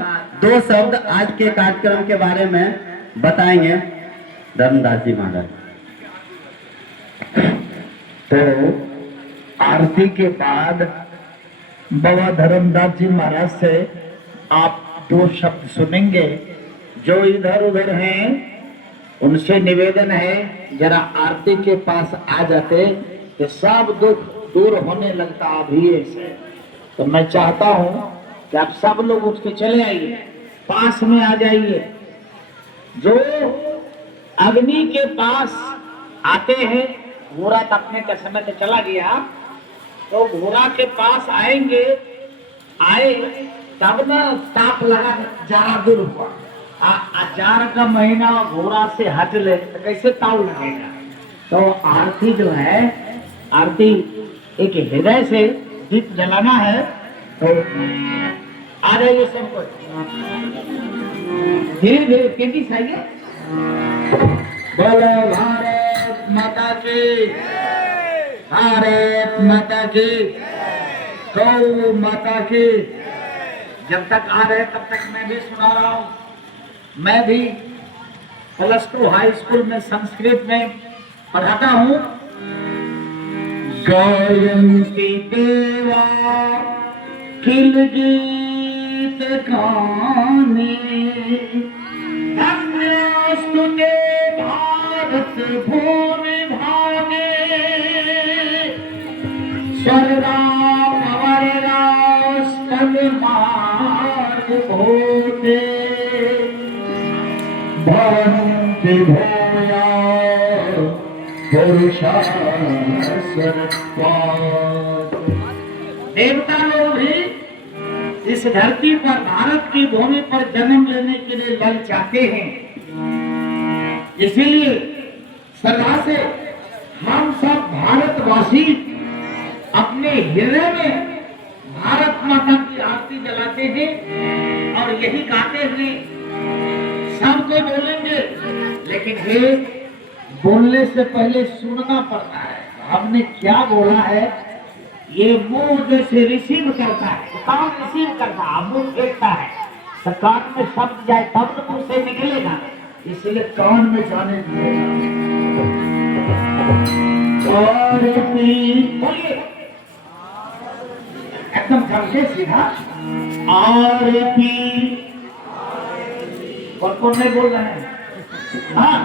2 शब्द आज के कार्यक्रम के बारे में बताएंगे धर्मदास जी महाराज। तो आरती के बाद बाबा धर्मदास जी महाराज से आप 2 शब्द सुनेंगे। जो इधर उधर हैं उनसे निवेदन है जरा आरती के पास आ जाते तो सब दुख दूर होने लगता अभी से। तो मैं चाहता हूं कि आप सब लोग उठ के चले आइए, पास में आ जाइए। जो अग्नि के पास आते हैं, घोड़ा तपने का समय तो चला गया, तो घोड़ा के पास आएंगे, आए तब ना ताप लगा, जाड़ा दूर हुआ। जाड़ का महीना घोड़ा से हट ले तो कैसे ताव लगेगा। तो आरती जो है, आरती एक हृदय से दीप जलाना है। तो आ जाइए सबको, धीरे धीरे तेजी से आइए। बोलो भारत माता की, भारत माता की, गौ माता की। जब तक आ रहे तब तक मैं भी सुना रहा हूँ। मैं भी +2 हाई स्कूल में संस्कृत में पढ़ाता हूँ। गायन्ति देवा किल गीत गाने, धन्योऽस्तु ते भारत भूमि भागे, स्वर्गाम अमरराष्ट्र मार्ग भूते, भवन्ति भूया देवता लोग भी इस धरती पर, भारत की भूमि पर जन्म लेने के लिए लल चाहते हैं। इसीलिए सदा से हम सब भारतवासी अपने हृदय में भारत माता की आरती जलाते हैं और यही गाते हुए सबको बोलेंगे। लेकिन ये बोलने से पहले सुनना पड़ता है, हमने क्या बोला है। ये मुंह जैसे रिसीव करता है, कान रिसीव करता है, मुंह फेंकता है, तो कान में शब्द जाए तब तो मुंह से निकलेगा, इसलिए कान में जाने बोलिए एकदम ढंग से सीधा। आरती कौन नहीं बोल रहे हैं? हाँ,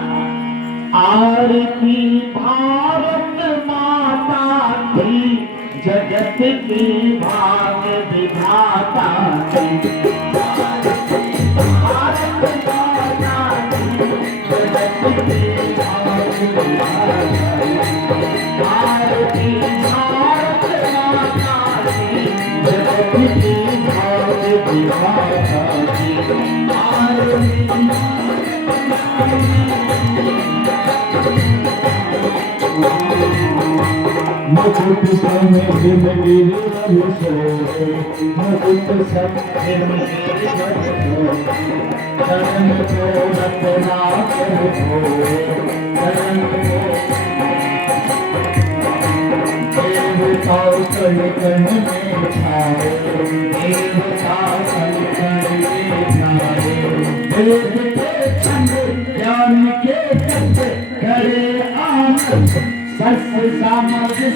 आरती भारत माता की, जगत की भाग विधाता की, भारत माता की, जगत की भाग विधाता की, आरती भारत माता की, जगत की भाग विधाता की, आरती ज्ञान के करे आनंद सत्य सामर्थ्य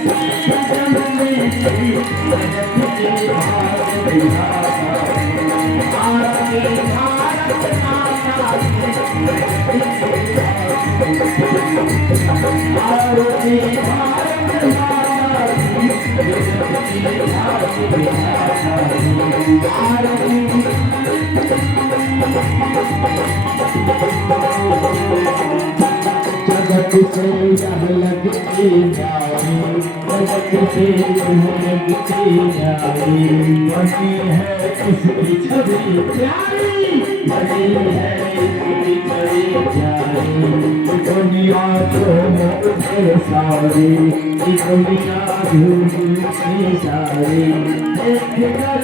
जगत से जब लगती जाए जगत से लगती जाए बनी है इसकी छवि प्यारी बनी है इसकी छवि प्यारी दुनिया झूमती सारी दुनिया झूमती सारी देख कर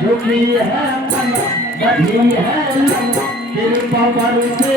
झुकी है बनी है कृपा पर से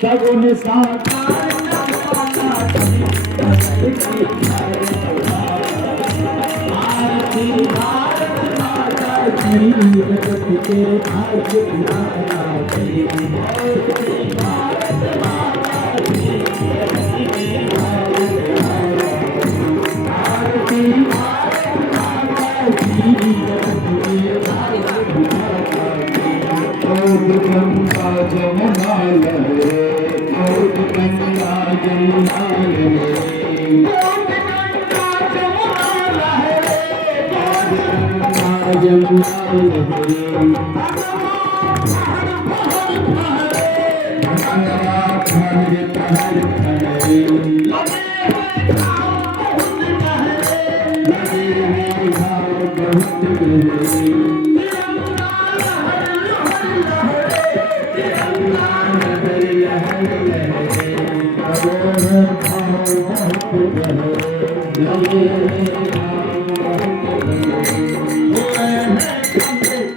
सगुन साकार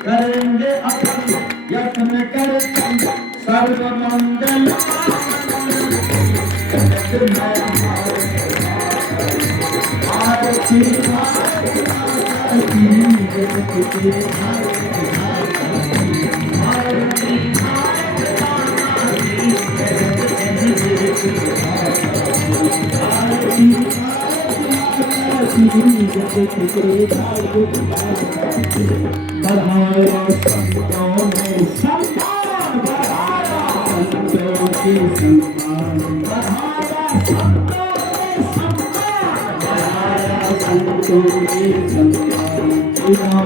करेंगे अपन यत्न कर सर्व मंगल आरती बढ़ाया संतों में सम्मान बढ़ाया संतों की सम्मान बढ़ाया संतों की सम्मान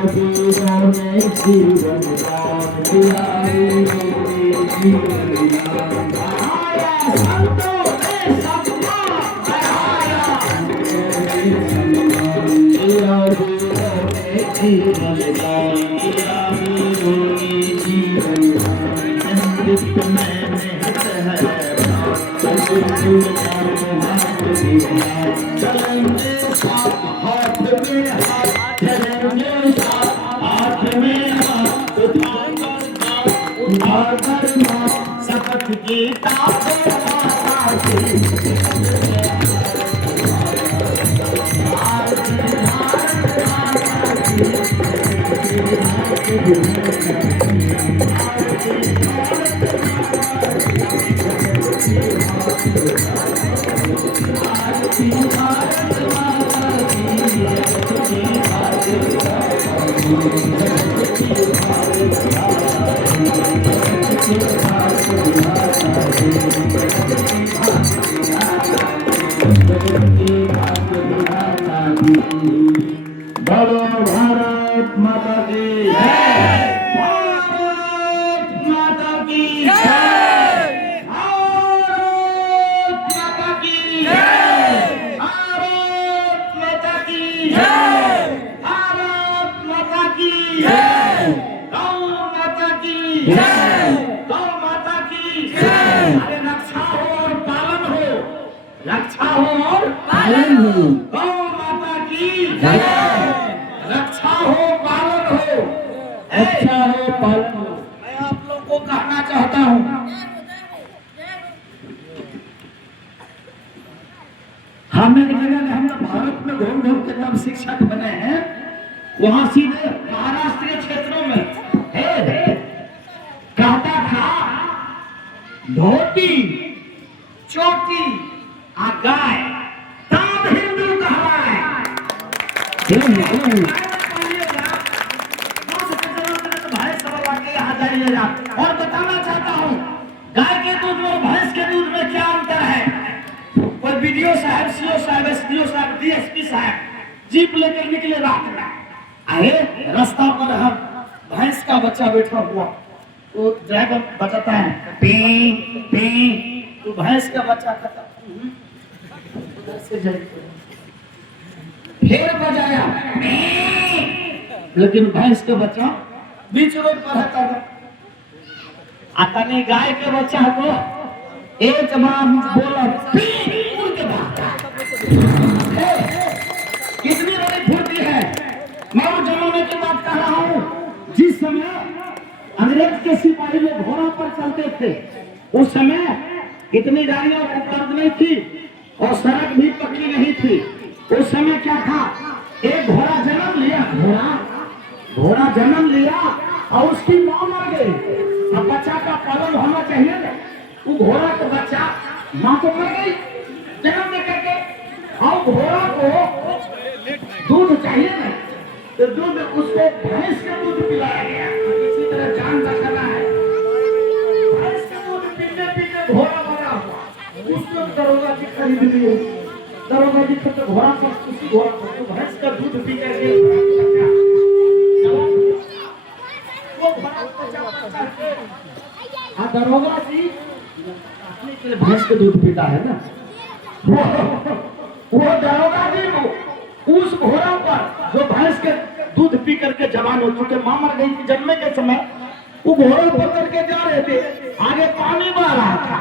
वीरों ने जीवन दान दिया वीरों ने जीवन दान बढ़ाया संतों ने सम्मान बढ़ाया संतों की सम्मान दिया वीरों ने जीवन दान दिया वीरों ने जीवन दान अमृत मैंने चलेंगे साथ हाथ में हाथ, चलेंगे साथ हाथ में हाथ, उठाकर माँ शपथ गीता को माता की। बोलो भारत माता की जय, भारत माता की जय, भारत माता की जय, भारत माता की जय, भारत माता की जय, गौ माता की जय, गौ माता की जय। अरे रक्षा हो और पालन हो, रक्षा हो और पालन हो, गौ माता की जय, रक्षा हो पालन हो, अच्छा हो पालन हो। मैं आप लोग को कहना चाहता हूँ, हमें जगह हम लोग भारत में घूम घूम के तब शिक्षक बने हैं, वहां सीधे महाराष्ट्रीय क्षेत्रों में कहता था धोती चोटी आ गाय तब हिंदू कहलाए। और बताना चाहता हूँ गाय के दूध में और भैंस के दूध में क्या अंतर है। कोई बीडीओ साहब, सीओ साहब, एसडीओ साहब, डीएसपी साहब जीप लेकर निकले रात में, आए रास्ता पर हम भैंस का बच्चा बैठा हुआ, वो ड्राइवर बताता है पी पी, तो भैंस का बच्चा कहता फिर बजाया, लेकिन भैंस का बच्चा बीच रोड पर रहता था। आता नहीं गाय के बच्चा को एक बार बोला उड़ के भागा। कितनी बड़ी फुर्ती है। मैं उस जमाने की बात कर रहा हूँ जिस समय अंग्रेज के सिपाही लोग घोड़ा पर चलते थे। उस समय इतनी गाड़ियां उपलब्ध नहीं थी और सड़क भी पक्की नहीं थी। उस समय क्या था, एक घोड़ा जन्म लिया, घोड़ा जन्म लिया और उसकी मां मर गई। अब बच्चा का पालन होना चाहिए ना, वो घोड़ा का बच्चा मां तो मर गई जन्म लेकर के, और घोड़ा को दूध चाहिए ना, तो दूध उसको भैंस का दूध पिलाया गया। इसी तरह जान बचाना है। भैंस का दूध पीते पीते घोड़ा मरा हुआ, उसको दरोगा जी खरीद लिए। दरोगा जी को तो घोड़ा पर, उसी घोड़ा पर तो भैंस का दूध पी करके वो घोड़ा को दरोगा जी अपने के लिए भैंस का दूध पीता है ना, वो दरोगा जी को उस घोड़ा पर जो भैंस के दूध पी करके जवान हो चुके, मां मर गई थी जन्मे के समय, वो घोड़ा पर करके जा रहे थे, आगे पानी बह रहा था।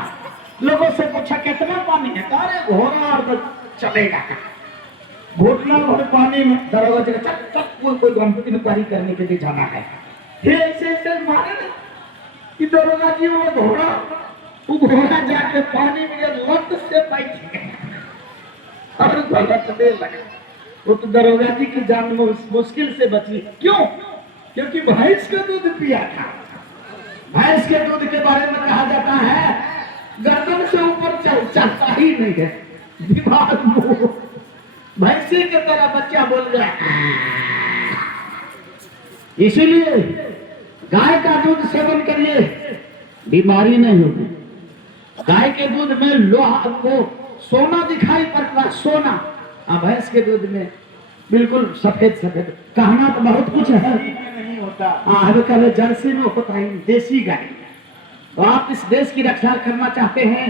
लोगों से पूछा कितना पानी है, अरे घोड़ा और तो चलेगा घुटना भर पानी में। दरोगा जी चक चक कोई गंभीर इंक्वायरी करने के लिए जाना है। फिर ऐसे मारे ना कि दरोगा जी वो घोड़ा जाके पानी में लत से बैठ गया और घोड़ा चलने लगा। वो तो दरोगा जी की जान मुश्किल से बची। क्यों? क्योंकि भैंस का दूध पिया था। भैंस के दूध के बारे में कहा जाता है गर्दन से ऊपर चलता ही नहीं है, दिमाग भैंसी की तरह बच्चा बोल रहा है। इसीलिए गाय का दूध सेवन करिए, बीमारी नहीं होगी। गाय के दूध में लोहा को सोना दिखाई पड़ता, सोना। भैंस के दूध में बिल्कुल सफेद सफेद। कहना तो बहुत कुछ है, नहीं होता। कल जर्सी में होता है देसी गाय। तो आप इस देश की रक्षा करना चाहते हैं,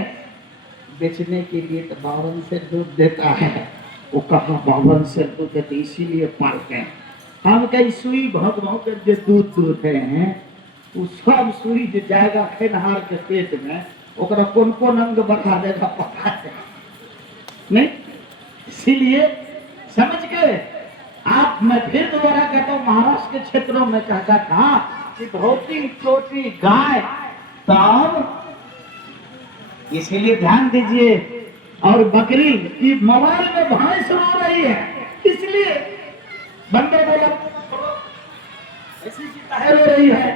बेचने के लिए तो 52 से दूध देता है। वो कहा 52 से दूध देते इसीलिए पालते हैं। हम कई सुई बहुत बहुत जो दूध दूध हैं, वो सब सुई जो जाएगा खेनहार के पेट में, ओकरा कौन कौन अंग बता देगा पता है नहीं। इसीलिए समझ के आप, मैं फिर दोबारा कहता हूँ, महाराष्ट्र के क्षेत्रों में कहता था कि धोती चोटी गाय तब, इसीलिए ध्यान दीजिए। और बकरी की मोबाइल में भैंस रो रही है, इसलिए बंदर बोला ऐसी की रो रही है,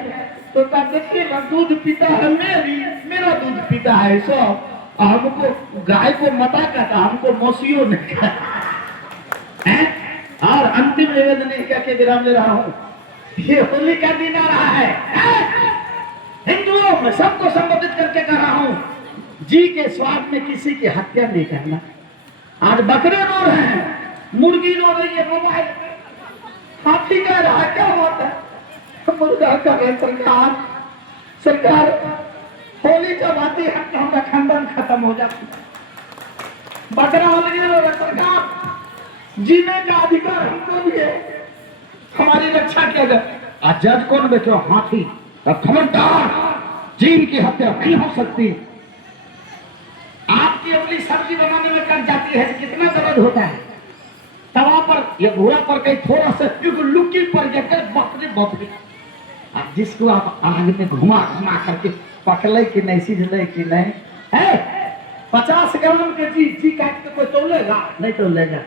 तो देखिए दूध पीता है, मेरा दूध पीता है सो, हमको गाय को मता कहता, हमको मौसियों ने कहा। और अंतिम निवेदन करके विराम ले रहा हूँ, ये होली का दिन आ रहा है, हिंदुओं में सबको संबोधित करके कह रहा हूँ, जी के स्वाद में किसी की हत्या नहीं करना। आज बकरे रो रहे हैं, मुर्गी रो रही है, मोबाइल हाथी कह रहा है, क्या बात है, मुर्गा कर रहे सरकार, सरकार होली जब आती है तो हमारा खानदान खत्म हो जाता है। बकरा होली रो रहा सरकार, जीने का अधिकार हमको भी है, हमारी रक्षा किया जाए। आज जज कौन बैठो, हाथी, अब खबरदार, जीन की हत्या नहीं हो सकती। आपकी अपनी सब्जी बनाने में कट जाती है, कितना दर्द होता है, तवा पर या घोड़ा पर कहीं थोड़ा सा लुकी पर जाकर बकरे बकरे, अब जिसको आप आग में घुमा घुमा करके पकड़े कि नहीं, सीझले कि नहीं है, 50 ग्राम के जी काट के कोई तोलेगा नहीं, तोलेगा,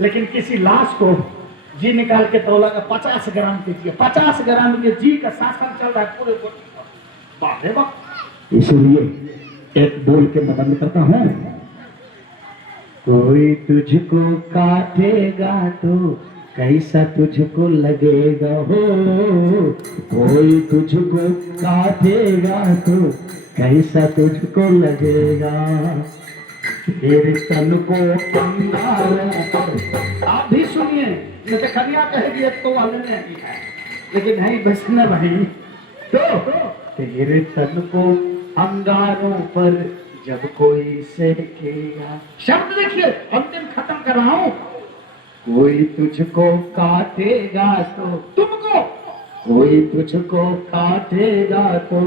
लेकिन किसी लाश को जी निकाल के तोलेगा 50 ग्राम के जी, 50 ग्राम के जी का शासन चल रहा है पूरे बाप रे बाप। इसलिए एक बोल के मैं बंद करता हूं, कोई तुझको काटेगा तो कैसा तुझको लगेगा हो, कोई तुझको काटेगा तो कैसा तुझको लगेगा, तेरे तन को आप भी सुनिए, जैसे कन्या कहेगी तो वाले ने है, लेकिन नहीं बसना भाई, तो तेरे तन को अंगारों पर जब कोई सेकेगा, शब्द देखिए अंतिम खत्म कर रहा हूं, कोई तुझको काटेगा तो तुमको, कोई तुझको काटेगा तो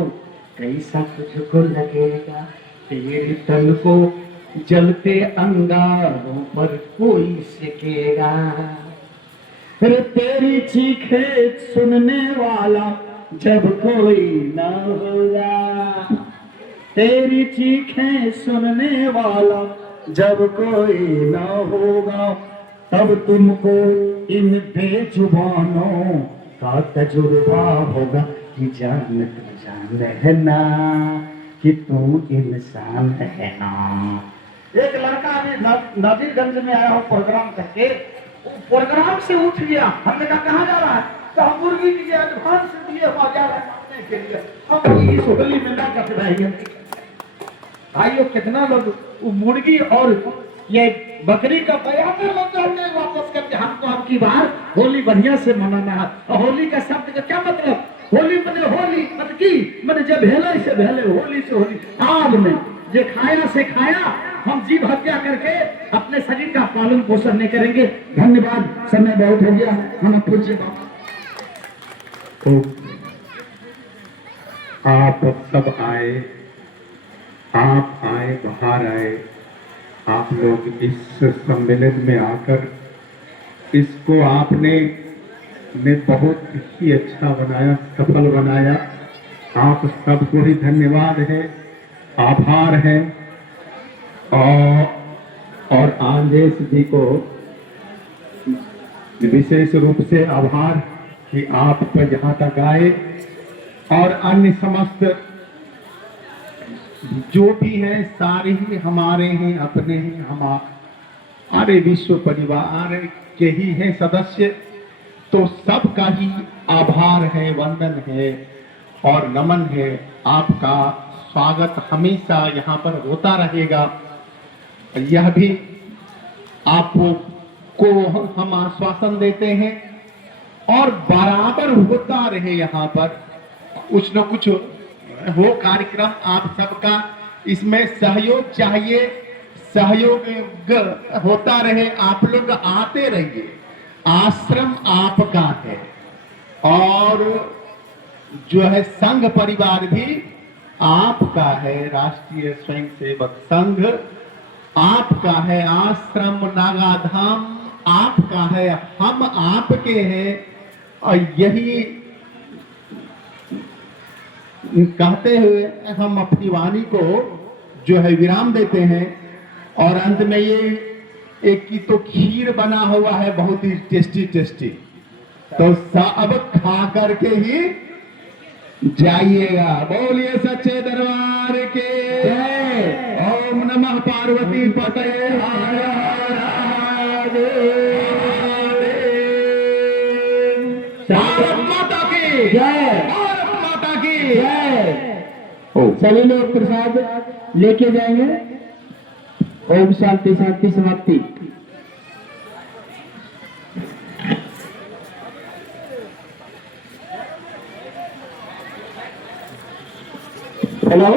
कैसा तुझको लगेगा, तेरे तन को जलते अंगारों पर कोई सेकेगा, फिर तेरी चीखें सुनने वाला जब कोई न होगा, तेरी चीखें सुनने वाला जब कोई न होगा, तब तुमको इन बेजुबानों का तजुर्बा होगा कि जान है ना कि तू इंसान है ना। एक लड़का अभी नजीरगंज में आया हो प्रोग्राम करके, वो प्रोग्राम से उठ गया, हमने कहा कहाँ जा रहा है, तो हम मुर्गी के एडवांस दिए हुआ जा रहे हैं के लिए, हम इस होली में ना कर रहे हैं। भाइयों कितना लोग मुर्गी और ये बकरी का बयान लोग चाहते हैं वापस करके, हमको अब की बार होली बढ़िया से मनाना है। और होली का शब्द का क्या मतलब, होली मैंने होली मतलब की मैंने जब भेले से भेले, होली से होली, आग में जे खाया से खाया, हम जीव हत्या करके अपने शरीर का पालन पोषण नहीं करेंगे। धन्यवाद, समय बहुत हो गया, हम पूछिए तो आप सब आए, आप आए, बाहर आए, आप लोग इस सम्मेलन में आकर इसको आपने बहुत ही अच्छा बनाया, सफल बनाया। आप सबको ही धन्यवाद है, आभार है। और आंजेश जी को विशेष रूप से आभार कि आप पर यहाँ तक आए, और अन्य समस्त जो भी है सारे ही हमारे हैं, अपने ही, हमारे विश्व परिवार के ही हैं सदस्य, तो सबका ही आभार है, वंदन है और नमन है। आपका स्वागत हमेशा यहाँ पर होता रहेगा, यह भी आपको हम आश्वासन देते हैं, और बराबर होता रहे यहाँ पर कुछ न कुछ हो कार्यक्रम। आप सबका इसमें सहयोग चाहिए, सहयोग होता रहे, आप लोग आते रहिए। आश्रम आपका है और जो है संघ परिवार भी आपका है राष्ट्रीय स्वयंसेवक संघ, आपका है आश्रम नागाधाम, आपका है, हम आपके हैं। और यही कहते हुए हम अपनी वाणी को जो है विराम देते हैं। और अंत में ये एक की तो खीर बना हुआ है बहुत ही टेस्टी टेस्टी, तो सब खा करके ही जाइएगा। बोलिए सच्चे दरबार के जय। ओम नमः पार्वती पते हर हर महादेव। भारत माता की जय, भारत माता की जय। सभी लोग प्रसाद लेके जाएंगे। ओम शांति शांति समाप्ति। हेलो,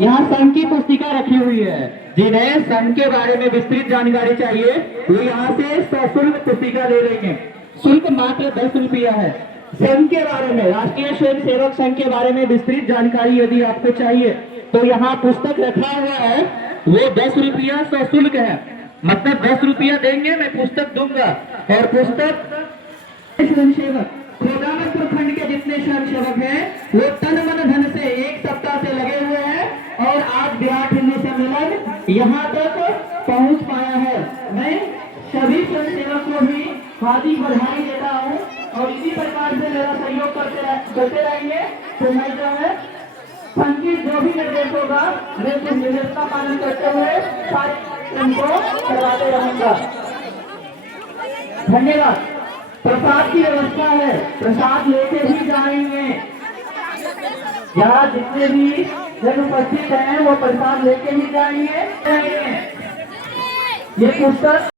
यहाँ संघ की पुस्तिका रखी हुई है। जिन्हें संघ के बारे में विस्तृत जानकारी चाहिए वो यहाँ से सशुल्क पुस्तिका ले लेंगे। शुल्क मात्र 10 रुपया है। संघ के बारे में, राष्ट्रीय स्वयंसेवक संघ के बारे में विस्तृत जानकारी यदि आपको चाहिए तो यहाँ पुस्तक रखा हुआ है, वो 10 रुपया सशुल्क है। मतलब 10 रुपया देंगे, मैं पुस्तक दूंगा। और पुस्तक स्वयंसेवक खोदावत प्रखंड के जितने स्वयंसेवक हैं वो तन मन धन से 1 सप्ताह से लगे हुए हैं और आज विराट हिंदू सम्मेलन यहाँ तक पहुँच पाया है। मैं सभी स्वयंसेवक को भी हार्दिक बधाई देता हूँ और इसी प्रकार से मेरा सहयोग करते रहेंगे। तो मैं जो है संघ की जो भी निर्देश होगा मैं उस निर्देश का पालन करते हुए सारे उनको करवाते रहूंगा। धन्यवाद। प्रसाद की व्यवस्था है, प्रसाद लेके ही जाएंगे। यहाँ जितने भी जन उपस्थित हैं वो प्रसाद लेके ही जाएंगे। ये पुस्तक